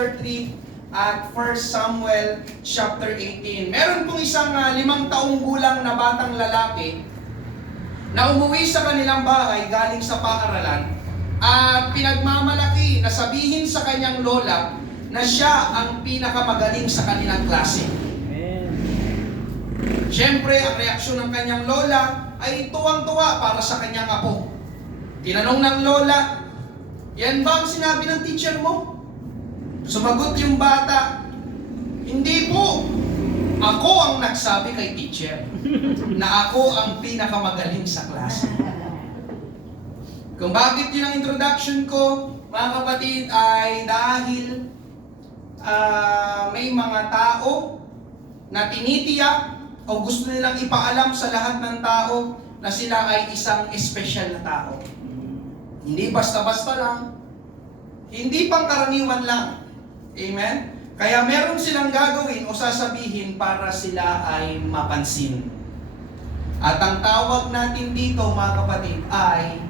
chapter 3 at 1 Samuel chapter 18. Meron pong isang 5 taong gulang na batang lalaki na umuwi sa kanilang bahay galing sa paaralan at pinagmamalaki na sabihin sa kanyang lola na siya ang pinakamagaling sa kanilang klase. Siyempre, ang reaksyon ng kanyang lola ay tuwang-tuwa para sa kanyang apo. Tinanong ng lola, yan ba ang sinabi ng teacher mo? Sumagot yung bata, hindi po. Ako ang nagsabi kay teacher na ako ang pinakamagaling sa klase. Kung bakit yun ang introduction ko, mga kapatid, ay dahil may mga tao na tinitiyak o gusto nilang ipaalam sa lahat ng tao na sila ay isang espesyal na tao. Hindi basta-basta lang, hindi pangkaraniwan lang. Amen? Kaya meron silang gagawin o sasabihin para sila ay mapansin. At ang tawag natin dito, mga kapatid, ay,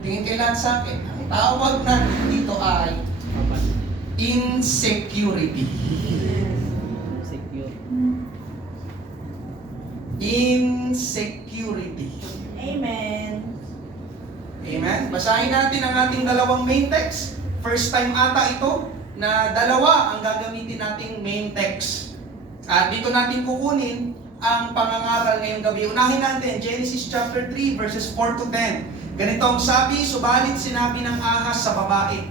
tingin kayo lahat sa akin, ang tawag natin dito ay insecurity. Insecurity. Amen. Amen? Basahin natin ang ating dalawang main text. First time ata ito na dalawa ang gagamitin nating main text. At dito natin kukunin ang pangangaral ngayong gabi. Unahin natin, Genesis chapter 3 verses 4 to 10. Ganito ang sabi, subalit sinabi ng ahas sa babae,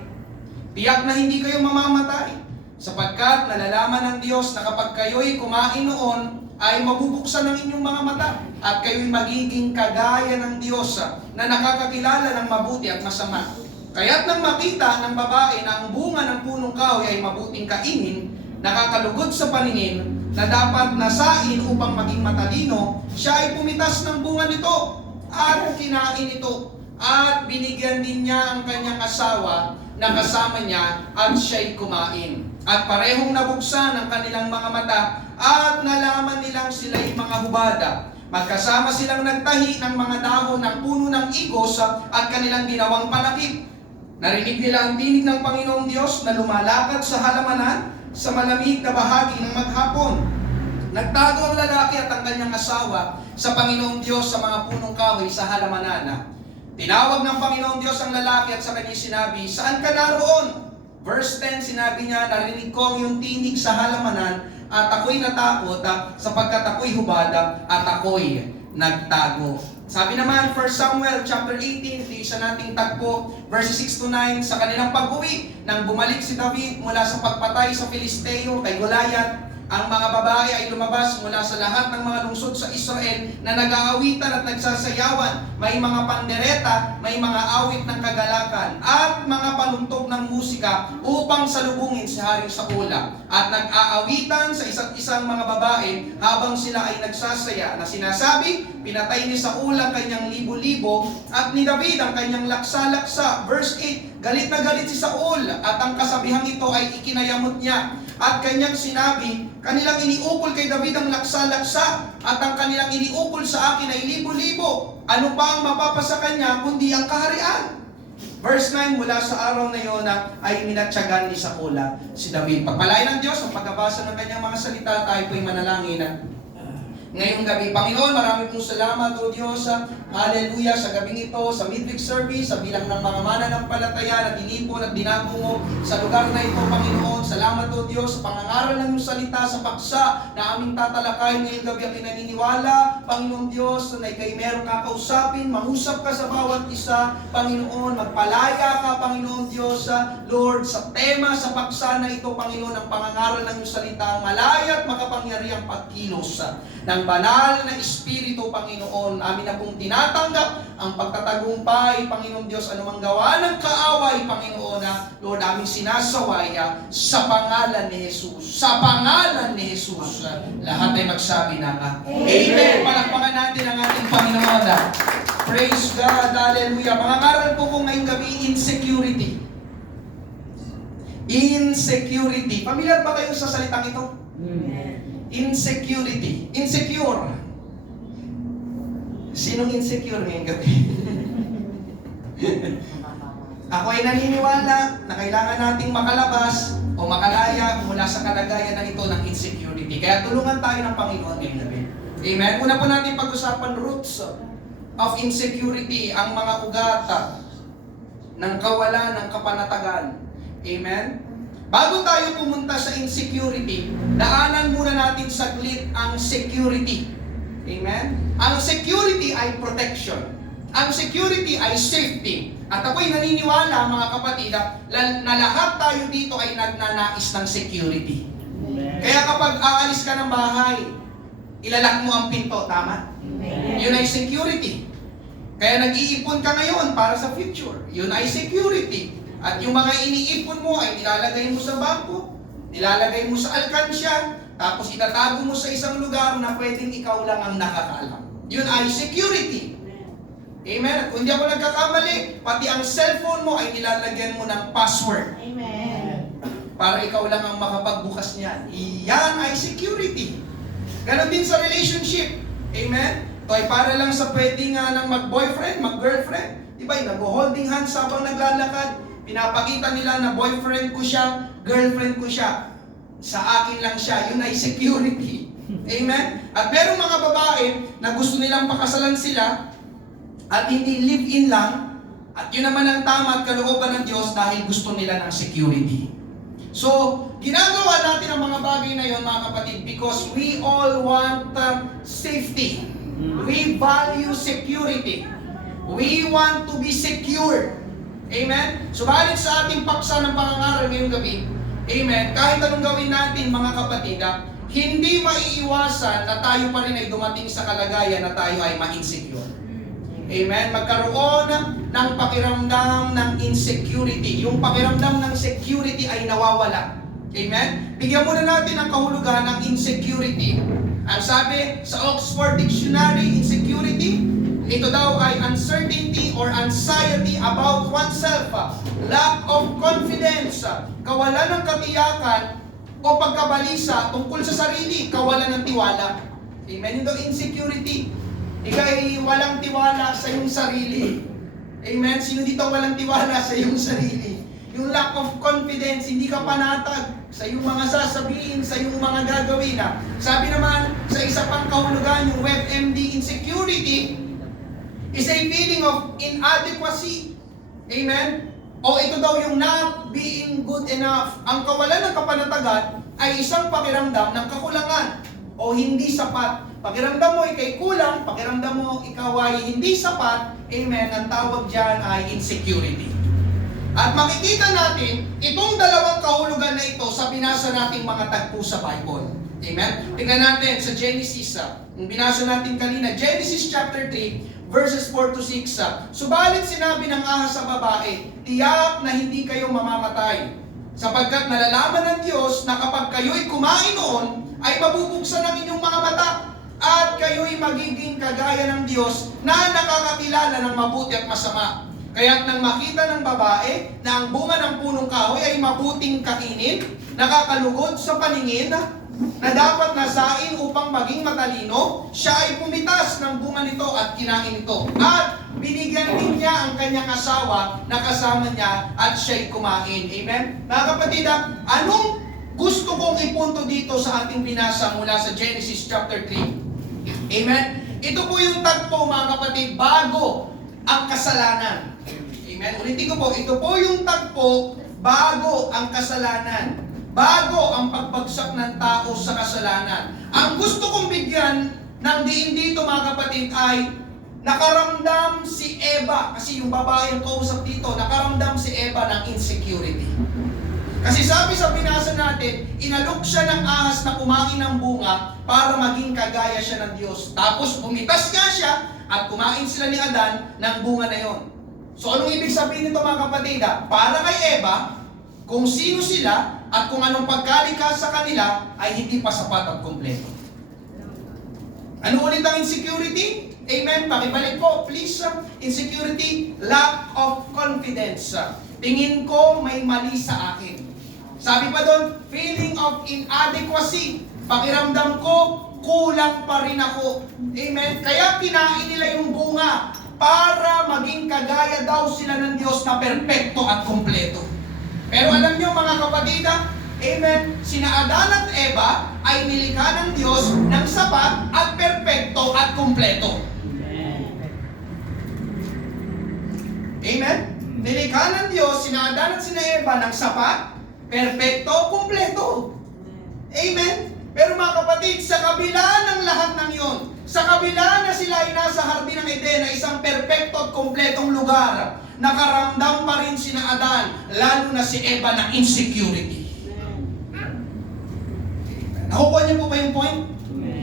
tiyak na hindi kayo mamamatay, sapagkat nalalaman ng Diyos na kapag kayo'y kumain noon, ay mabubuksan ng inyong mga mata at kayo'y magiging kagaya ng Diyos na nakakakilala ng mabuti at masama. Kaya't nang makita ng babae na ang bunga ng punong kahoy ay mabuting kainin, nakakalugod sa paningin, na dapat nasain upang maging matalino, siya ay pumitas ng bunga nito at kinain ito. At binigyan din niya ang kanyang asawa na kasama niya at siya'y kumain. At parehong nabuksan ang kanilang mga mata at nalaman nilang sila'y mga hubada. Magkasama silang nagtahi ng mga dahon ng puno ng igos at kanilang ginawang palakip. Narinig nila ang tinig ng Panginoong Diyos na lumalakad sa halamanan sa malamig na bahagi ng maghapon. Nagtago ang lalaki at ang kanyang asawa sa Panginoong Diyos sa mga punong kahoy sa halamanan. Tinawag ng Panginoong Diyos ang lalaki at sa kanya sinabi, saan ka naroon? Verse 10, sinabi niya, narinig ko ang iyong tinig sa halamanan at ako'y natakot sapagkat ako'y hubada at ako'y nagtago. Sabi naman, 1 Samuel chapter 18, isa nating tagpo, verses 6 to 9, sa kanilang pag-uwi, nang bumalik si David mula sa pagpatay sa Filisteo kay Goliath, ang mga babae ay lumabas mula sa lahat ng mga lungsod sa Israel na nag-aawitan at nagsasayawan. May mga pandereta, may mga awit ng kagalakan, at mga panuntog ng musika upang salubungin si Haring Saula. At nag-aawitan sa isa't isang mga babae habang sila ay nagsasaya na sinasabi, pinatay ni Saul ang kanyang libo-libo at ni David ang kanyang laksa-laksa. Verse 8, galit na galit si Saul at ang kasabihang ito ay ikinayamot niya. At kanyang sinabi, kanilang iniukol kay David ang laksa-laksa at ang kanilang iniukol sa akin ay libo-libo. Ano pa ang mapapasa kanya kundi ang kaharian? Verse 9, mula sa araw na iyon ay minatyagan ni Saul si David. Pagpalain ng Diyos ang pagkabasa ng kanyang mga salita, tayo po'y manalangin ngayong gabi. Panginoon, marami pong salamat o Diyos. Hallelujah sa gabing ito, sa midweek service, sa bilang ng mga mananampalataya na dinipon at dinabungo sa lugar na ito, Panginoon. Salamat o Diyos sa pangangaral ng iyong salita sa paksa na aming tatalakay ngayong gabi. Ang naniniwala, Panginoon Diyos, na ikay meron kakausapin, mangusap ka sa bawat isa, Panginoon. Magpalaya ka, Panginoon Diyos, Lord, sa tema, sa paksa na ito, Panginoon, ang pangangaral ng iyong salita, malaya at makapangyarihang pagkilos ng banal na Espiritu, Panginoon. Amin na pong tinatanggap ang pagtatagumpay, Panginoon Diyos, anumang gawa ng kaaway, Panginoon, Lord, aming sinasaway sa pangalan ni Jesus. Sa pangalan ni Jesus. Lahat ay magsabi na Amen. Palakpakan natin ang ating Panginoon. Praise God. Hallelujah. Pangangaral po ko ngayong gabi, insecurity. Insecurity. Familiar ba kayo sa salitang ito? Insecurity. Insecure. Sinong insecure ngayong gabi? Ako ay naniniwala na kailangan nating makalabas o kalagayan na ito ng insecurity. Kaya tulungan tayo ng Panginoon ngayong gabi. Amen? Una po natin pag-usapan roots of insecurity, ang mga ugat ng kawalan ng kapanatagan. Amen? Bago tayo pumunta sa insecurity, daanan muna natin saglit ang security. Amen? Ang security ay protection. Ang security ay safety. At ako'y naniniwala, mga kapatid, na lahat tayo dito ay nagnanais ng security. Amen. Kaya kapag aalis ka ng bahay, ilalak mo ang pinto, tama? Amen. Yun ay security. Kaya nag-iipon ka ngayon para sa future. Yun ay security. At yung mga iniipon mo ay nilalagay mo sa bangko, nilalagay mo sa alkansya, tapos itatago mo sa isang lugar na pwedeng ikaw lang ang nakakaalam. Yun ay security. Amen. At kung hindi ako nagkakamali, pati ang cellphone mo ay nilalagyan mo ng password. Amen. Para ikaw lang ang makapagbukas niyan. Iyan ay security. Ganon din sa relationship. Amen. Ito ay para lang sa pwedeng ng mag-boyfriend, mag-girlfriend. Diba? Nag-holding hands habang naglalakad. Pinapakita nila na boyfriend ko siya, girlfriend ko siya. Sa akin lang siya. Yun ay security. Amen. At merong mga babae na gusto nilang pakasalan sila at hindi live-in lang, at yun naman ang tama at kalooban ng Diyos dahil gusto nila ng security. So, ginagawa natin ang mga bagay na yun, mga kapatid, because we all want safety. We value security. We want to be secure. Amen? Subalit sa ating paksa ng pangangaral ngayong gabi, amen, kahit anong gawin natin, mga kapatid, hindi maiiwasan na tayo pa rin ay dumating sa kalagayan na tayo ay ma-insecure. Amen? Magkaroon ng pakiramdam ng insecurity. Yung pakiramdam ng security ay nawawala. Amen? Bigyan muna natin ang kahulugan ng insecurity. Ang sabi sa Oxford Dictionary, insecurity, ito daw ay uncertainty or anxiety about oneself, lack of confidence, kawalan ng katiyakan o pagkabalisa tungkol sa sarili, kawalan ng tiwala. Amen? Ito insecurity. Ikaw ay walang tiwala sa iyong sarili. Amen? Sino dito walang tiwala sa iyong sarili? Yung lack of confidence, hindi ka panatag sa iyong mga sasabihin, sa iyong mga gagawin. Sabi naman sa isa pang kahulugan, yung WebMD, insecurity is a feeling of inadequacy. Amen? O ito daw yung not being good enough. Ang kawalan ng kapanatagan ay isang pakiramdam ng kakulangan o hindi sapat. Pakiramdam mo ikay kulang, pakiramdam mo ikaw ay hindi sapat, amen, ang tawag dyan ay insecurity. At makikita natin, itong dalawang kahulugan na ito sa binasa nating mga tagpo sa Bible. Amen? Tingnan natin sa Genesis, yung binasa natin kanina, Genesis chapter 3, verses 4 to 6. Subalit sinabi ng ahas sa babae, tiyak na hindi kayo mamamatay, sapagkat nalalaman ng Diyos na kapag kayo'y kumain noon, ay mabubuksan ang inyong mga mata, at kayo'y magiging kagaya ng Diyos na nakakakilala ng mabuti at masama. Kaya't nang makita ng babae na ang bunga ng punong kahoy ay mabuting kainin, nakakalugod sa paningin, na dapat nasain upang maging matalino, siya ay pumitas ng bunga nito at kinain ito. At binigyan din niya ang kanyang asawa na kasama niya at siya'y kumain. Amen? Mga kapatid, anong gusto kong ipunto dito sa ating binasa mula sa Genesis chapter 3? Amen? Ito po yung tagpo, mga kapatid, bago ang kasalanan. Amen? Ulitin ko po, ito po yung tagpo bago ang kasalanan. Bago ang pagbagsak ng tao sa kasalanan. Ang gusto kong bigyan ng diin dito, mga kapatid, ay nakaramdam si Eva. Kasi yung babae yung kausap dito, nakaramdam si Eva ng insecurity. Kasi sabi sa binasa natin, inalok siya ng ahas na kumain ng bunga para maging kagaya siya ng Diyos. Tapos bumitas nga siya at kumain sila ni Adan ng bunga na yon. So anong ibig sabihin nito, mga kapatid? Para kay Eva, kung sino sila at kung anong pagkalikha sa kanila ay hindi pa sapat at kumpleto. Ano ulit ang insecurity? Amen. Pakibalik po, please. Insecurity, lack of confidence. Tingin ko may mali sa akin. Sabi pa doon, feeling of inadequacy. Pakiramdam ko, kulang pa rin ako. Amen. Kaya kinain nila yung bunga para maging kagaya daw sila ng Diyos na perpekto at kumpleto. Pero alam nyo, mga kapatid, Amen? Sina Adan at Eva ay nilikha ng Diyos ng sapat at perpekto at kumpleto. Amen? Nilikha ng Diyos, sina Adan at sina Eva ng sapat, perpekto, kumpleto. Amen? Pero mga kapatid, sa kabila ng lahat ng yon, sa kabila na sila ay nasa hardin ng Eden na isang perpekto at kumpletong lugar, nakaramdam pa rin sina Adan, lalo na si Eva, ng insecurity. Nakukuha niyo po ba yung point?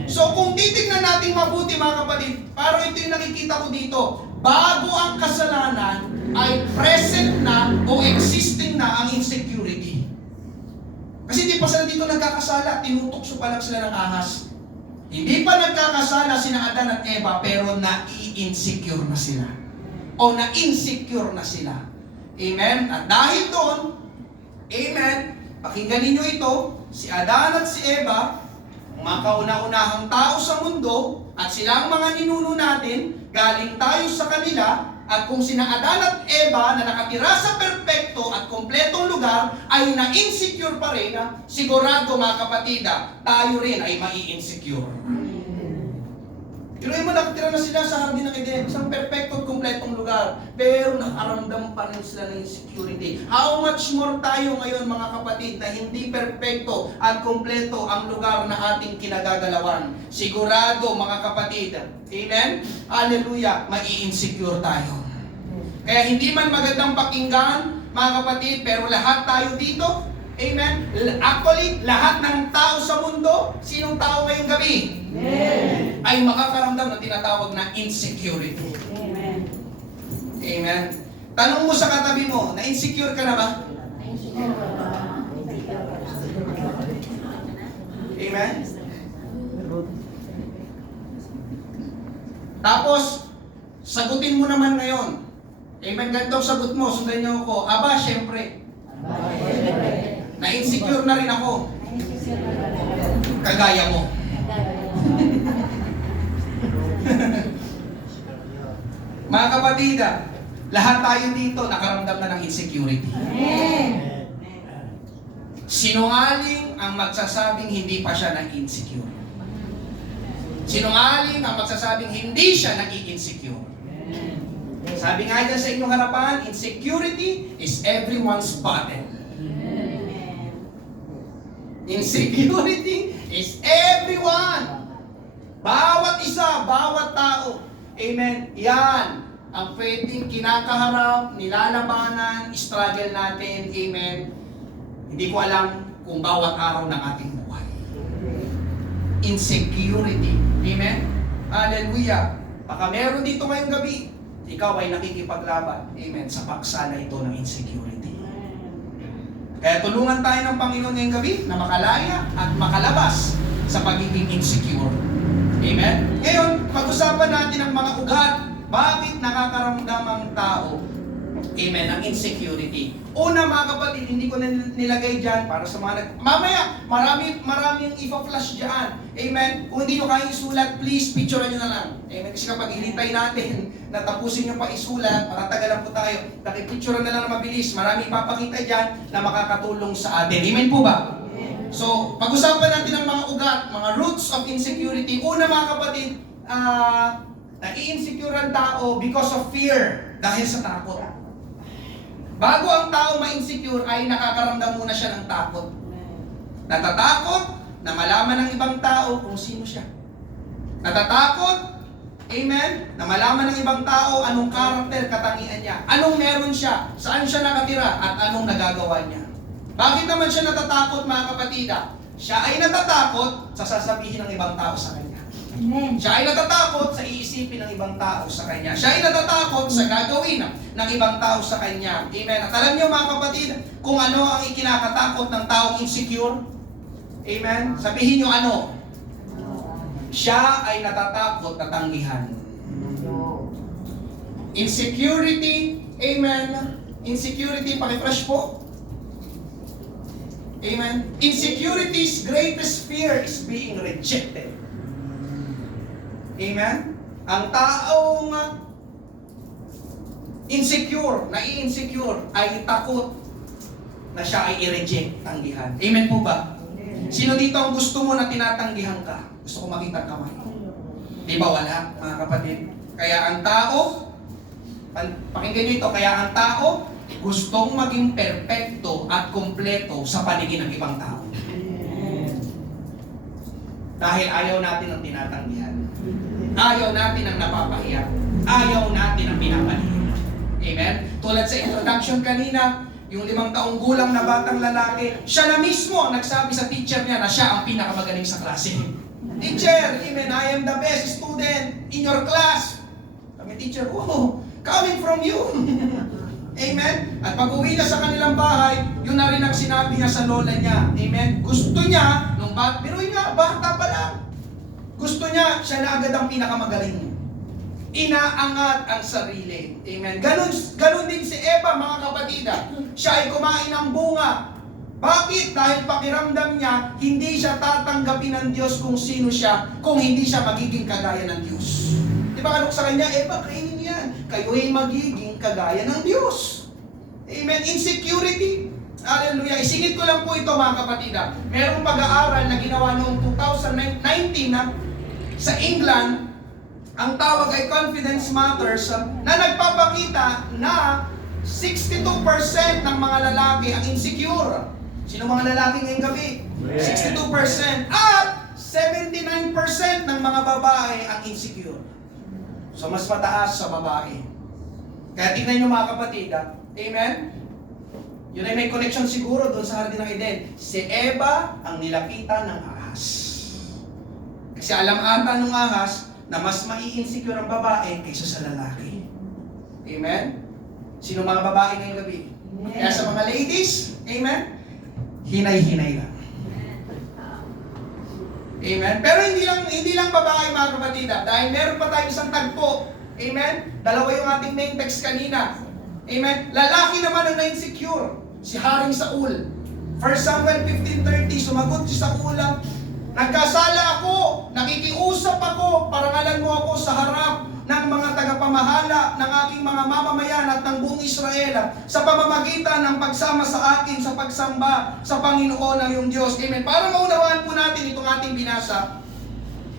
So kung titignan natin mabuti mga kapatid, parang ito yung nakikita ko dito, bago ang kasalanan ay present na o existing na ang insecurity. Kasi hindi pa sila dito nagkakasala, tinutokso pa lang sila ng ahas. Hindi pa nagkakasala sina Adan at Eva, pero nai-insecure na sila. O na-insecure na sila. Amen? At dahil doon, amen, pakinggan ninyo ito, si Adan at si Eva, mga kauna-unahang tao sa mundo, at sila ang mga ninuno natin, galing tayo sa kanila, at kung sina Adan at Eva na nakatira sa perpekto at kompletong lugar ay na-insecure pa rin, sigurado mga kapatid, tayo rin ay mai-insecure. Pero mo nakatira na sila sa hardin ng Eden, isang perpekto at kompletong lugar, pero nakaramdam pa rin sila ng insecurity. How much more tayo ngayon mga kapatid na hindi perpekto at kompleto ang lugar na ating kinagagalawan. Sigurado mga kapatid, amen? Hallelujah, mai-insecure tayo. Kaya hindi man magandang pakinggan mga kapatid, pero lahat tayo dito, amen? Actually, lahat ng tao sa mundo, sinong tao ngayong gabi? Amen. Ay makakaramdam ng tinatawag na insecurity. Amen. Amen. Tanong mo sa katabi mo, na-insecure ka na ba? Amen. Tapos, sagutin mo naman ngayon. Amen. Ganito ang sagot mo, sundan niyo ako. Aba, syempre. Na-insecure na rin ako. Kagaya mo. Mga kapatid, lahat tayo dito nakaramdam na ng insecurity. Sinungaling ang magsasabing hindi pa siya nag-insecure. Sinungaling ang magsasabing hindi siya nag-insecure. Sabi nga dyan sa inyong harapan, insecurity is everyone's battle. Insecurity is everyone. Bawat isa, bawat tao. Amen. Yan ang pwedeng kinakaharap, nilalabanan, struggle natin. Amen. Hindi ko alam kung bawat araw ng ating buhay. Insecurity. Amen. Hallelujah. Baka meron dito ngayong gabi, ikaw ay nakikipaglaban. Amen. Sa paksa na ito ng insecurity. Kaya tulungan tayo ng Panginoon ngayong gabi na makalaya at makalabas sa pagiging insecure. Amen? Ngayon, pag-usapan natin ang mga ugat. Bakit nakakaramdam ang tao? Amen, ang insecurity. Una mga kapatid, hindi ko na nilagay dyan para sa mga mamaya, maraming ipa-flash dyan. Amen? Kung hindi nyo kaya isulat, please, picture nyo na lang. Amen? Kasi kapag hinintay natin na tapusin nyo pa isulat, matatagalan po tayo. Nakipicture na lang na mabilis. Maraming ipapakita dyan na makakatulong sa atin. Amen po ba? So, pag-usapan natin ang mga ugat, mga roots of insecurity. Una mga kapatid, nai-insecure ang tao because of fear, dahil sa takot. Bago ang tao ma-insecure ay nakakaramdam muna siya ng takot. Natatakot na malaman ng ibang tao kung sino siya. Natatakot, amen, na malaman ng ibang tao anong karakter, katangian niya, anong meron siya, saan siya nakatira, at anong nagagawa niya. Bakit naman siya natatakot mga kapatid? Siya ay natatakot sa sasabihin ng ibang tao sa kanya. Amen. Siya ay natatakot sa iisipin ng ibang tao sa kanya. Siya ay natatakot sa gagawin ng ibang tao sa kanya. Amen. At alam niyo mga kapatid, kung ano ang ikinakatakot ng taong insecure? Amen. Sabihin niyo ano? Siya ay natatakot na tanggihan. Insecurity, amen. Insecurity, pakifresh po. Amen. Insecurity's greatest fear is being rejected. Amen. Ang taong insecure, nai-insecure, ay takot na siya ay i-reject, tanggihan. Amen po ba? Sino dito ang gusto mo na tinatanggihan ka? Gusto ko makita kamay. Di ba wala, mga kapatid? Kaya ang tao, pakinggan nyo ito, kaya ang tao gustong maging perpekto at kumpleto sa paningin ng ibang tao. Dahil ayaw natin ang tinatanggihan. Ayaw natin ang napapahiya. Ayaw natin ang pinapanihin. Amen? Tulad sa introduction kanina, yung 5 taong gulang na batang lalaki, siya na mismo ang nagsabi sa teacher niya na siya ang pinakamagaling sa klase. Teacher, amen, I am the best student in your class. Sabi teacher, oh, coming from you. Amen? At pag uwi na sa kanilang bahay, yun na rin ang sinabi niya sa lola niya. Amen? Gusto niya, biruin nga, bata pa lang. Gusto niya, siya na agad ang pinakamagaling. Inaangat ang sarili. Amen? Ganun din si Eva, mga kapatida. Siya ay kumain ng bunga. Bakit? Dahil pakiramdam niya, hindi siya tatanggapin ng Diyos kung sino siya, kung hindi siya magiging kagaya ng Diyos. Di ba kanok sa kanya, Eva, kainin yan. Kayo ay magiging kagaya ng Diyos. Amen? Insecurity. Hallelujah. Isingit ko lang po ito, mga kapatida. Merong pag-aaral na ginawa noong 2019 na sa England, ang tawag ay Confidence Matters, na nagpapakita na 62% ng mga lalaki ang insecure. Sino mga lalaki ngayong gabi? 62%. At 79% ng mga babae ang insecure. So mas mataas sa babae. Kaya tingnan nyo, mga kapatid, amen? Yun ay may connection siguro doon sa Hardin ng Eden. Si Eva ang nilapitan ng ahas. Kasi alam ata nung ahas na mas mai-insecure ang babae kaysa sa lalaki. Amen? Sino mga babae ngayong gabi? Kaya sa mga ladies, amen? Hinay-hinay lang. Amen? Pero hindi lang babae, mga kapatid, dahil meron pa tayong isang tagpo. Amen? Dalawa yung ating main text kanina. Amen? Lalaki naman ang na-insecure. Si Haring Saul. 1 Samuel 15:30, sumagot si Saul, nagkasala ako, nakikiusap ako, parangalan mo ako sa harap ng mga tagapamahala ng aking mga mamamayan at ng buong Israel sa pamamagitan ng pagsama sa akin sa pagsamba sa Panginoon ng iyong Diyos. Amen. Para maunawaan po natin itong ating binasa,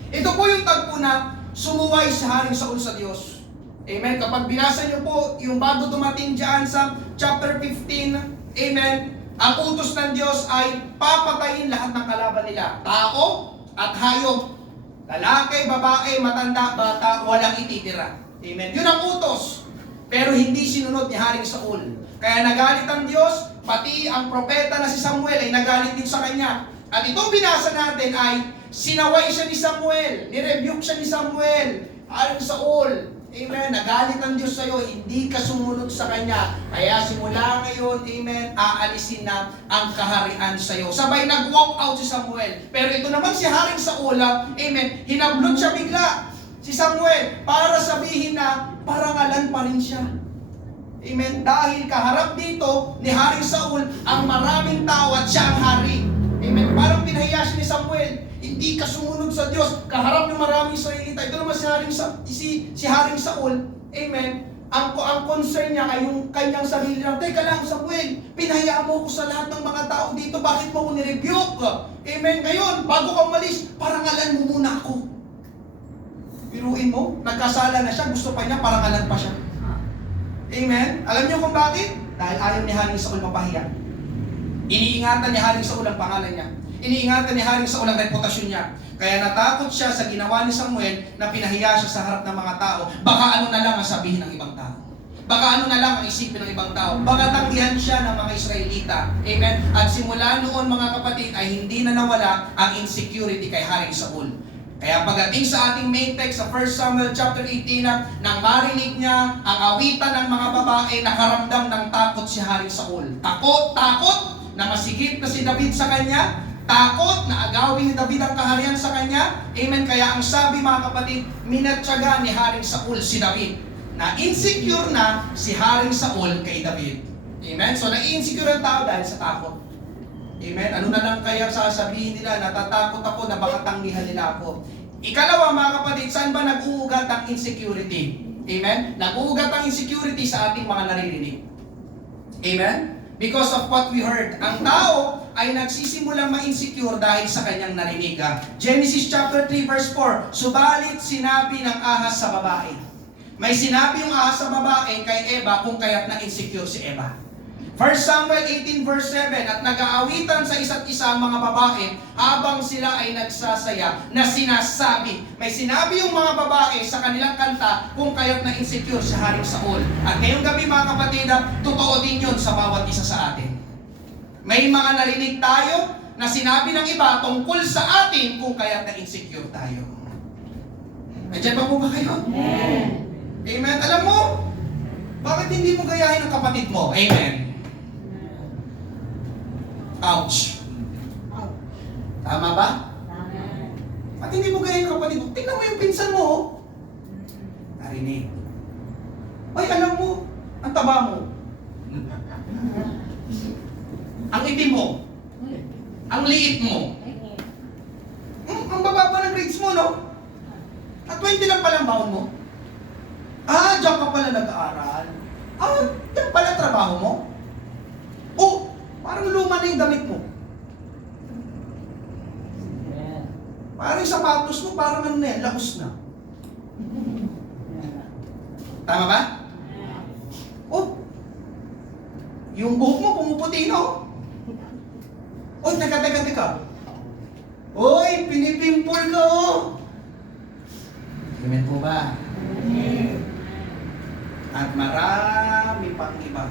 ito po yung tagpo na sumuway si Haring Saul sa Diyos. Amen. Kapag binasa niyo po yung bago dumating dyan sa chapter 15, amen, ang utos ng Diyos ay papatayin lahat ng kalaban nila. Tao at hayop. Lalaki, babae, matanda, bata, walang ititira. Amen. Yun ang utos. Pero hindi sinunod ni Haring Saul. Kaya nagalit ang Diyos, pati ang propeta na si Samuel ay nagalit din sa kanya. At itong binasa natin ay sinaway siya ni Samuel, nirebuke siya ni Samuel, Haring Saul. Amen. Nagalit ang Diyos sa iyo, hindi ka sumunod sa Kanya. Kaya simula ngayon, amen, aalisin na ang kaharian sa iyo. Sabay nag-walk out si Samuel. Pero ito naman si Haring Saul, amen, hinablot siya bigla si Samuel para sabihin na parangalan pa rin siya. Amen. Dahil kaharap dito ni Haring Saul ang maraming tao at siya ang hari. Amen. Parang pinahiya siya ni Samuel. Hindi ka sumunod sa Diyos. Kaharap ng maraming Israelita. Ito naman si Haring Saul. Amen. Ang concern niya ay yung kanyang sarili lang. Teka lang, Samuel, pinahiyaan mo ko sa lahat ng mga tao dito. Bakit mo ko nirebuke? Amen. Ngayon, bago kang malis, parangalan mo muna ako. Piruin mo, nagkasala na siya. Gusto pa niya, parangalan pa siya. Amen. Alam niyo kung bakit? Dahil ayaw ni Haring Saul mapahiya. Iniingatan ni Haring Saul ang pangalan niya. Iniingatan ni Haring Saul ang reputasyon niya. Kaya natakot siya sa ginawa ni Samuel na pinahiya siya sa harap ng mga tao. Baka ano na lang ang sabihin ng ibang tao. Baka ano na lang ang isipin ng ibang tao. Baka tanggihan siya ng mga Israelita. Amen? At simula noon, mga kapatid, ay hindi na nawala ang insecurity kay Haring Saul. Kaya pagdating sa ating main text sa 1 Samuel chapter 18, nang marinig niya ang awitan ng mga babae, nakaramdam ng takot si Haring Saul. Takot na masigit na si David sa kanya. Takot na agawin ni David ang kaharian sa kanya. Amen. Kaya ang sabi, mga kapatid, minatyaga ni Haring Saul si David. Na insecure na si Haring Saul kay David. Amen. So na-insecure ang tao dahil sa takot. Amen. Ano na lang kaya sasabihin nila? Natatakot ako na baka tanggihan nila ako. Ikalawa, mga kapatid, saan ba nag-uugat ang insecurity? Amen. Nag-uugat ang insecurity sa ating mga naririnig. Amen. Because of what we heard. Ang tao ay nagsisimulang ma-insecure dahil sa kanyang narinig. Genesis chapter 3 verse 4, subalit sinabi ng ahas sa babae. May sinabi yung ahas sa babae kay Eva kung kaya't na-insecure si Eva. 1 Samuel 18 verse 7, at nag-aawitan sa isa't isa ang mga babae habang sila ay nagsasaya na sinasabi. May sinabi yung mga babae sa kanilang kanta kung kaya't na-insecure si Haring Saul. At ngayong gabi mga kapatid, totoo din yun sa bawat isa sa atin. May mga narinig tayo na sinabi ng iba tungkol sa atin kung kaya't na-insecure tayo. Nandiyan ba po ba kayo? Amen. Amen. Alam mo, bakit hindi mo gayahin ang kapatid mo? Amen. Ouch. Tama ba? At hindi mo gayahin ang kapatid mo. Tingnan mo yung pinsan mo. Narinig. Ay, alam mo, ang taba mo. Ang itim mo. Ang liit mo. Ang bababa ng grades mo, no? At 20 lang palang baon mo. Ah, diyan ka pala nag-aaral. Ah, yan pala trabaho mo. Oh, parang luma na yung damit mo. Parang yung sapatos mo, parang ano na yan, laos na. Tama ba? Oh, yung buhok mo pumuputi na, oh. Oy, teka. Oy, pinipimple ka, oh. Amen po ba? At marami pang iba.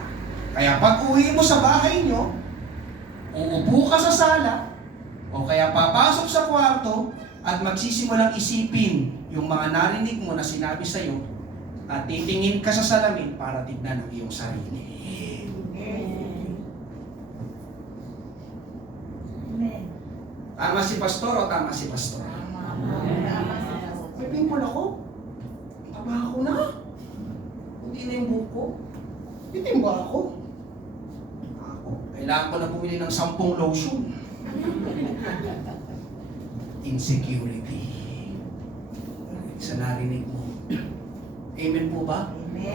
Kaya pag uwi mo sa bahay nyo, uupo ka sa sala, o kaya papasok sa kwarto, at magsisimulang isipin yung mga narinig mo na sinabi sa'yo, at titingin ka sa salamin para tignan ang iyong sarili. Tama si pastor o tama si pastor? May pimple ako? Taba ako na? Hindi na yung buhok ko? Itim ba ako? Kailangan ko na bumili ng 10 lotion. Insecurity. Sa narinig mo. Amen po ba? Amen.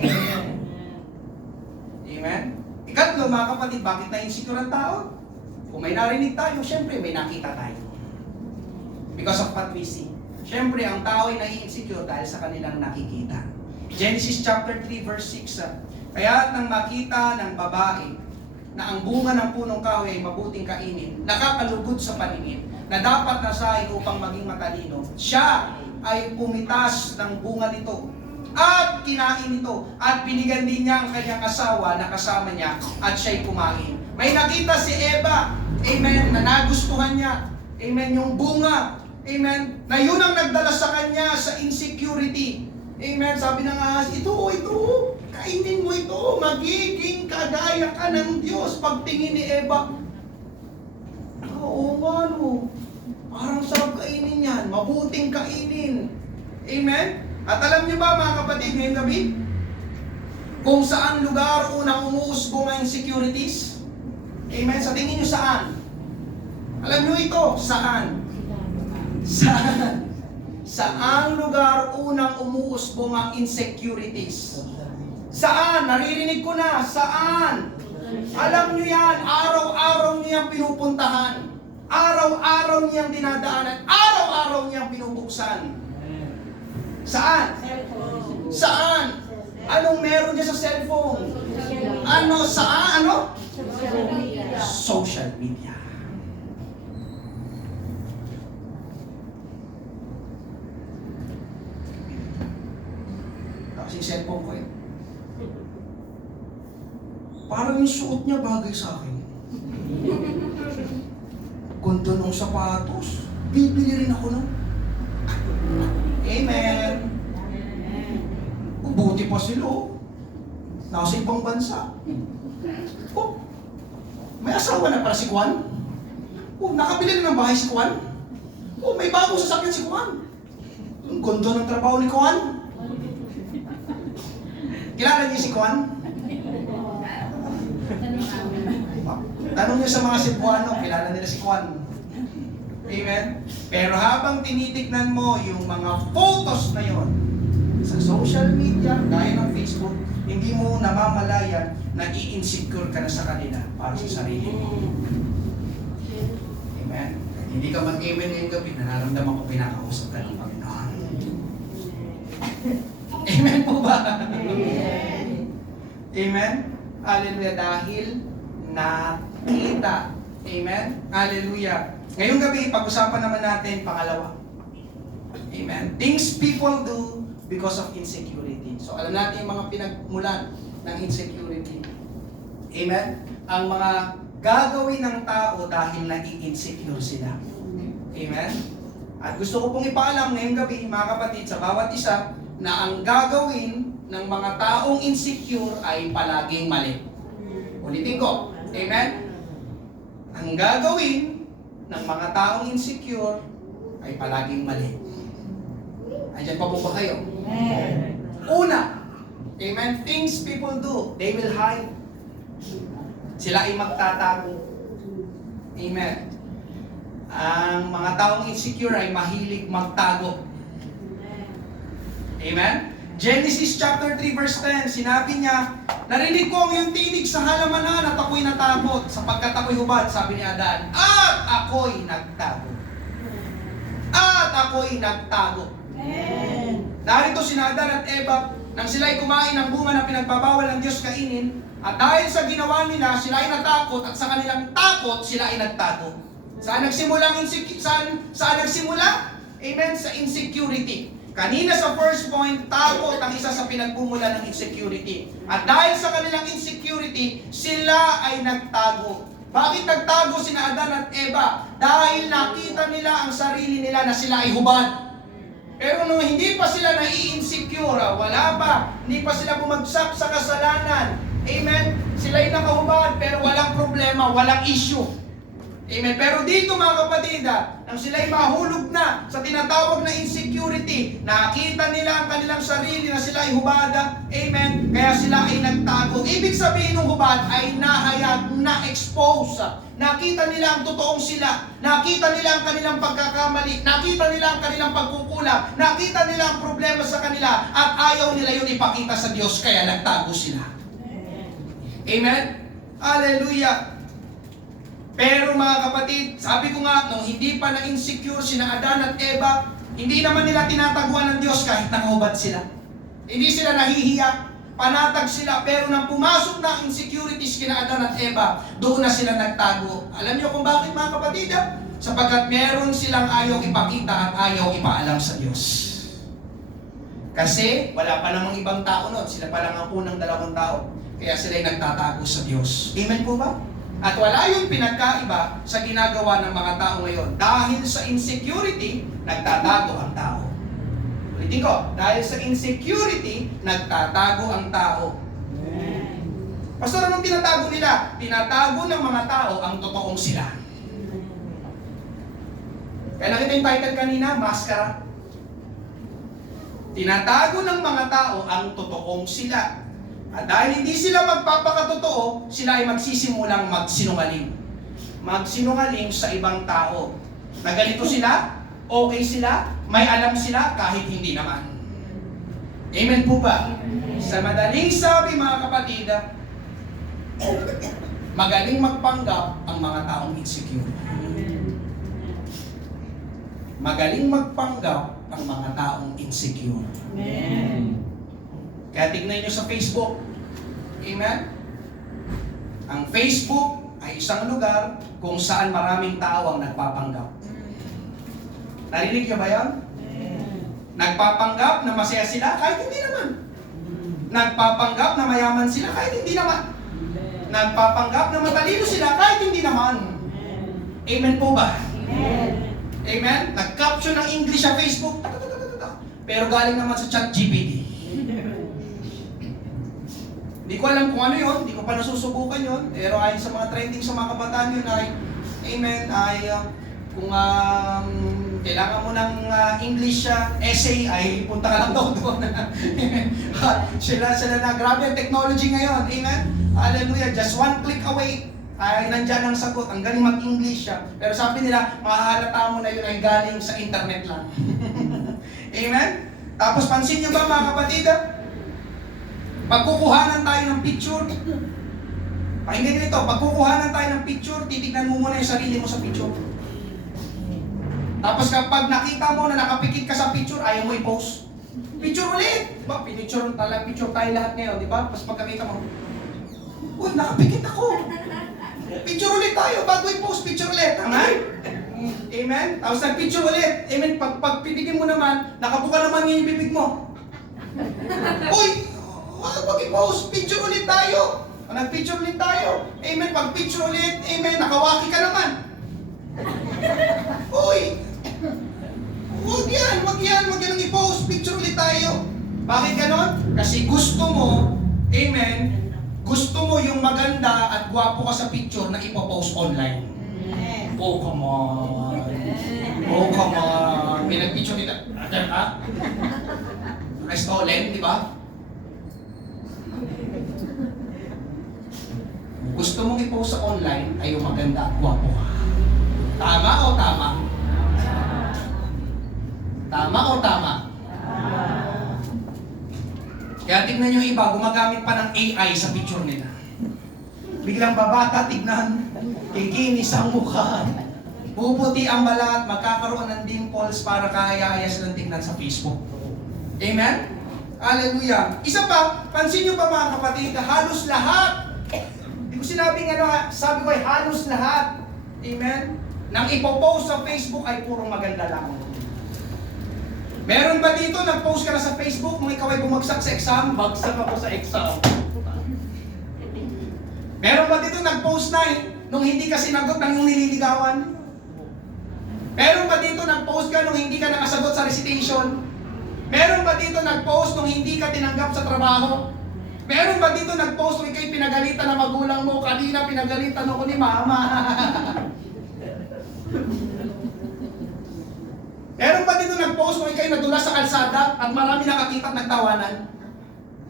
Amen? Ikatlo, mga kapatid, bakit na-insecure ang tao? Kung may narinig tayo, syempre may nakita tayo. Because of what we see. Syempre, ang tao ay nai-insecure dahil sa kanilang nakikita. Genesis chapter 3 verse 6. Kaya nang makita ng babae na ang bunga ng punong kahoy ay mabuting kainin, nakakalugod sa paningin, na dapat nasahin upang maging matalino, siya ay pumitas ng bunga nito at kinain ito, at binigyan din niya ang kanyang asawa na kasama niya, at siya'y kumain. May nakita si Eva, amen, na nagustuhan niya, amen, yung bunga, amen, na yun ang nagdala sa kanya sa insecurity. Amen, sabi ng ahas, ito, kainin mo ito, magiging kagaya ka ng Diyos. Pagtingin ni Eva, oo nga no, parang sarap kainin yan, mabuting kainin. Amen? At alam niyo ba mga kapatid, ngayong gabi, kung saan lugar unang umuusbong ang insecurities? Amen? Sa tingin niyo saan? Alam niyo ito, saan? Saan? Saang lugar unang umuusbong ang insecurities? Saan? Naririnig ko na. Saan? Alam niyo yan. Araw-araw niyo yung pinupuntahan. Araw-araw niyang dinadaanan. Araw-araw niyang binubuksan. Saan? Saan? Anong meron niya sa cellphone? Ano? Saan? Ano? Social media. Kasi cellphone ko eh. Parang yung suot niya bagay sa akin. Ganda ng sapatos. Bibili rin ako nun. Amen. Buti pa sila oh. Nasa ibang bansa. Oh, may asawa na para si Juan. Oh, nakabili na ng bahay si Juan. Oh, may bagong sasakyan si Juan. Ang ganda ng trabaho ni Juan. Kilala niyo si Juan? Tanong niyo sa mga Cebuano, kilala nila si Juan. Amen? Pero habang tinitignan mo yung mga photos na yon sa social media, gaya ng Facebook, hindi mo namamalayan na i-insecure ka na sa kanila para sa sarili mo. Amen? Hindi ka mag-amen ngayong gabi, nararamdaman ko pinakausap ka ng Panginoon. Amen po ba? Amen? Hallelujah. Dahil nakita. Amen? Hallelujah. Ngayong gabi, pag-usapan naman natin pangalawa. Amen? Things people do because of insecurity. So alam natin yung mga pinagmulan ng insecurity. Amen? Ang mga gagawin ng tao dahil nai-insecure sila. Amen? At gusto ko pong ipaalam ngayong gabi, mga kapatid, sa bawat isa, na ang gagawin ng mga taong insecure ay palaging mali. Ulitin ko. Amen? Ang gagawin ng mga taong insecure ay palaging mali. Andiyan pa po ba kayo? Amen. Una, amen, things people do, they will hide. Sila ay magtatago. Amen. Ang mga taong insecure ay mahilig magtago. Amen? Genesis chapter 3 verse 10, sinabi niya, narinig ko ang iyong tinig sa halamanan at ako'y natakot sapagkat ako'y hubad, sabi ni Adan, at ako'y nagtago. At ako'y nagtago. Amen. Narito sina Adan at Eva, nang sila'y kumain ng bunga na pinagbabawal ng Diyos kainin, at dahil sa ginawa nila, sila ay natakot, at sa kanilang takot, sila ay nagtago. Saan nagsimula ang saan nagsimula? Amen, sa insecurity. Kanina sa first point, takot ang isa sa pinagmumula ng insecurity. At dahil sa kanilang insecurity, sila ay nagtago. Bakit nagtago sina Adan at Eva? Dahil nakita nila ang sarili nila na sila ay hubad. Pero nung hindi pa sila nai-insecure, wala pa, hindi pa sila bumagsak sa kasalanan. Amen? Sila'y nakahubad pero walang problema, walang issue. Amen. Pero dito mga kapatid, nang sila'y mahulog na sa tinatawag na insecurity, nakita nila ang kanilang sarili na sila ay hubada. Amen. Kaya sila ay nagtago. Ibig sabihin ng hubad ay nahayag, na-expose. Nakita nila ang totoong sila. Nakita nila ang kanilang pagkakamali. Nakita nila ang kanilang pagkukulang. Nakita nila ang problema sa kanila. At ayaw nila yun ipakita sa Diyos. Kaya nagtago sila. Amen. Hallelujah. Pero mga kapatid, sabi ko nga, nung hindi pa na-insecure sina Adan at Eva, hindi naman nila tinataguan ng Diyos kahit nakahubad sila. Hindi sila nahihiya, panatag sila, pero nang pumasok na insecurities kina Adan at Eva, doon na sila nagtago. Alam niyo kung bakit mga kapatid? Sapagkat meron silang ayaw ipakita at ayaw ipaalam sa Diyos. Kasi wala pa namang ibang tao noon, sila pa lang ang unang dalawang tao. Kaya sila'y nagtatago sa Diyos. Amen po ba? At wala yung pinagkaiba sa ginagawa ng mga tao ngayon. Dahil sa insecurity, nagtatago ang tao. Ulitin ko, dahil sa insecurity, nagtatago ang tao. Pastor, anong tinatago nila? Tinatago ng mga tao ang totoong sila. Kaya nakita yung title kanina, maskara. Tinatago ng mga tao ang totoong sila. At dahil hindi sila magpapakatotoo, sila ay magsisimulang magsinungaling. Magsinungaling sa ibang tao. Na ganito sila, okay sila, may alam sila, kahit hindi naman. Amen po ba? Sa madaling sabi mga kapatid, magaling magpanggap ang mga taong insecure. Magaling magpanggap ang mga taong insecure. Amen. Kaya tignan nyo sa Facebook. Amen? Ang Facebook ay isang lugar kung saan maraming tao ang nagpapanggap. Narinig nyo ba yan? Nagpapanggap na masaya sila kahit hindi naman. Nagpapanggap na mayaman sila kahit hindi naman. Nagpapanggap na matalino sila kahit hindi naman. Amen po ba? Amen? Nag-caption ng English sa Facebook. Pero galing naman sa ChatGPT. Hindi ko alam kung ano yun, hindi ko pa nasusubukan yun, pero ayon sa mga trending sa mga kabataan yun ay, amen, ay kung kailangan mo ng English essay, ay punta ka lang daw doon. sila na, grabe ang technology ngayon, amen? Hallelujah, just one click away, ay nandyan ang sagot, ang galing mag-English siya. Pero sabi nila, mahahalata mo na yun ay galing sa internet lang. Amen? Tapos pansin nyo ba mga kapatid, pagkukuhanan tayo ng picture, pakinggan nyo ito, pagkukuhanan tayo ng picture, titignan mo muna yung sarili mo sa picture. Tapos kapag nakita mo na nakapikit ka sa picture, ayaw mo i-post. Picture ulit! Diba? Picture tayo lahat ngayon, di ba? Tapos pagkakita mo, uy, nakapikit ako! Picture ulit tayo bago i-post, picture ulit. Tama? Amen? Tapos nag-picture ulit. Amen? Pag pipigin mo naman, nakabuka naman yung bibig mo. Uy! Wag i-post, picture ulit tayo. Nag-picture ulit tayo. Amen? Pag picture ulit, amen, nakawaki ka naman. Uy! Wag yan ang i-post, picture ulit tayo. Bakit ganon? Kasi gusto mo, amen, gusto mo yung maganda at gwapo ka sa picture na ipopost online. Oh, come on. Oh, come on. May nag-picture nila. Ha? Restolen, di ba? Gusto mong i-post sa online ay yung maganda at gwapo ka. Tama o tama? Tama o tama? Kaya tignan nyo iba, gumagamit pa ng AI sa picture nila. Biglang babata, tignan. Kikinis ang mukha. Puputi ang balat, magkakaroon ng dimples para kaya-aya silang tignan sa Facebook. Amen? Hallelujah. Isa pa, pansin nyo ba mga kapatid, halos lahat. Hindi ko sinabing sabi ko ay halos lahat. Amen? Nang ipopost sa Facebook ay purong maganda lang. Meron ba dito, nag-post ka na sa Facebook, nung ikaw ay bumagsak sa exam, bagsak ako sa exam. Meron ba dito, nag-post na nung hindi ka sinagot ng iyong nililigawan? Meron ba dito, nag-post ka nung hindi ka nakasagot sa recitation? Meron ba dito, nag-post nung hindi ka tinanggap sa trabaho? Meron ba dito, nag-post nung ikaw'y pinagalitan ng magulang mo? Kanina pinagalitan ako ni mama. Meron ba dito nag-post kung ikaw'y nadulas sa kalsada at marami nakakita at nagtawanan?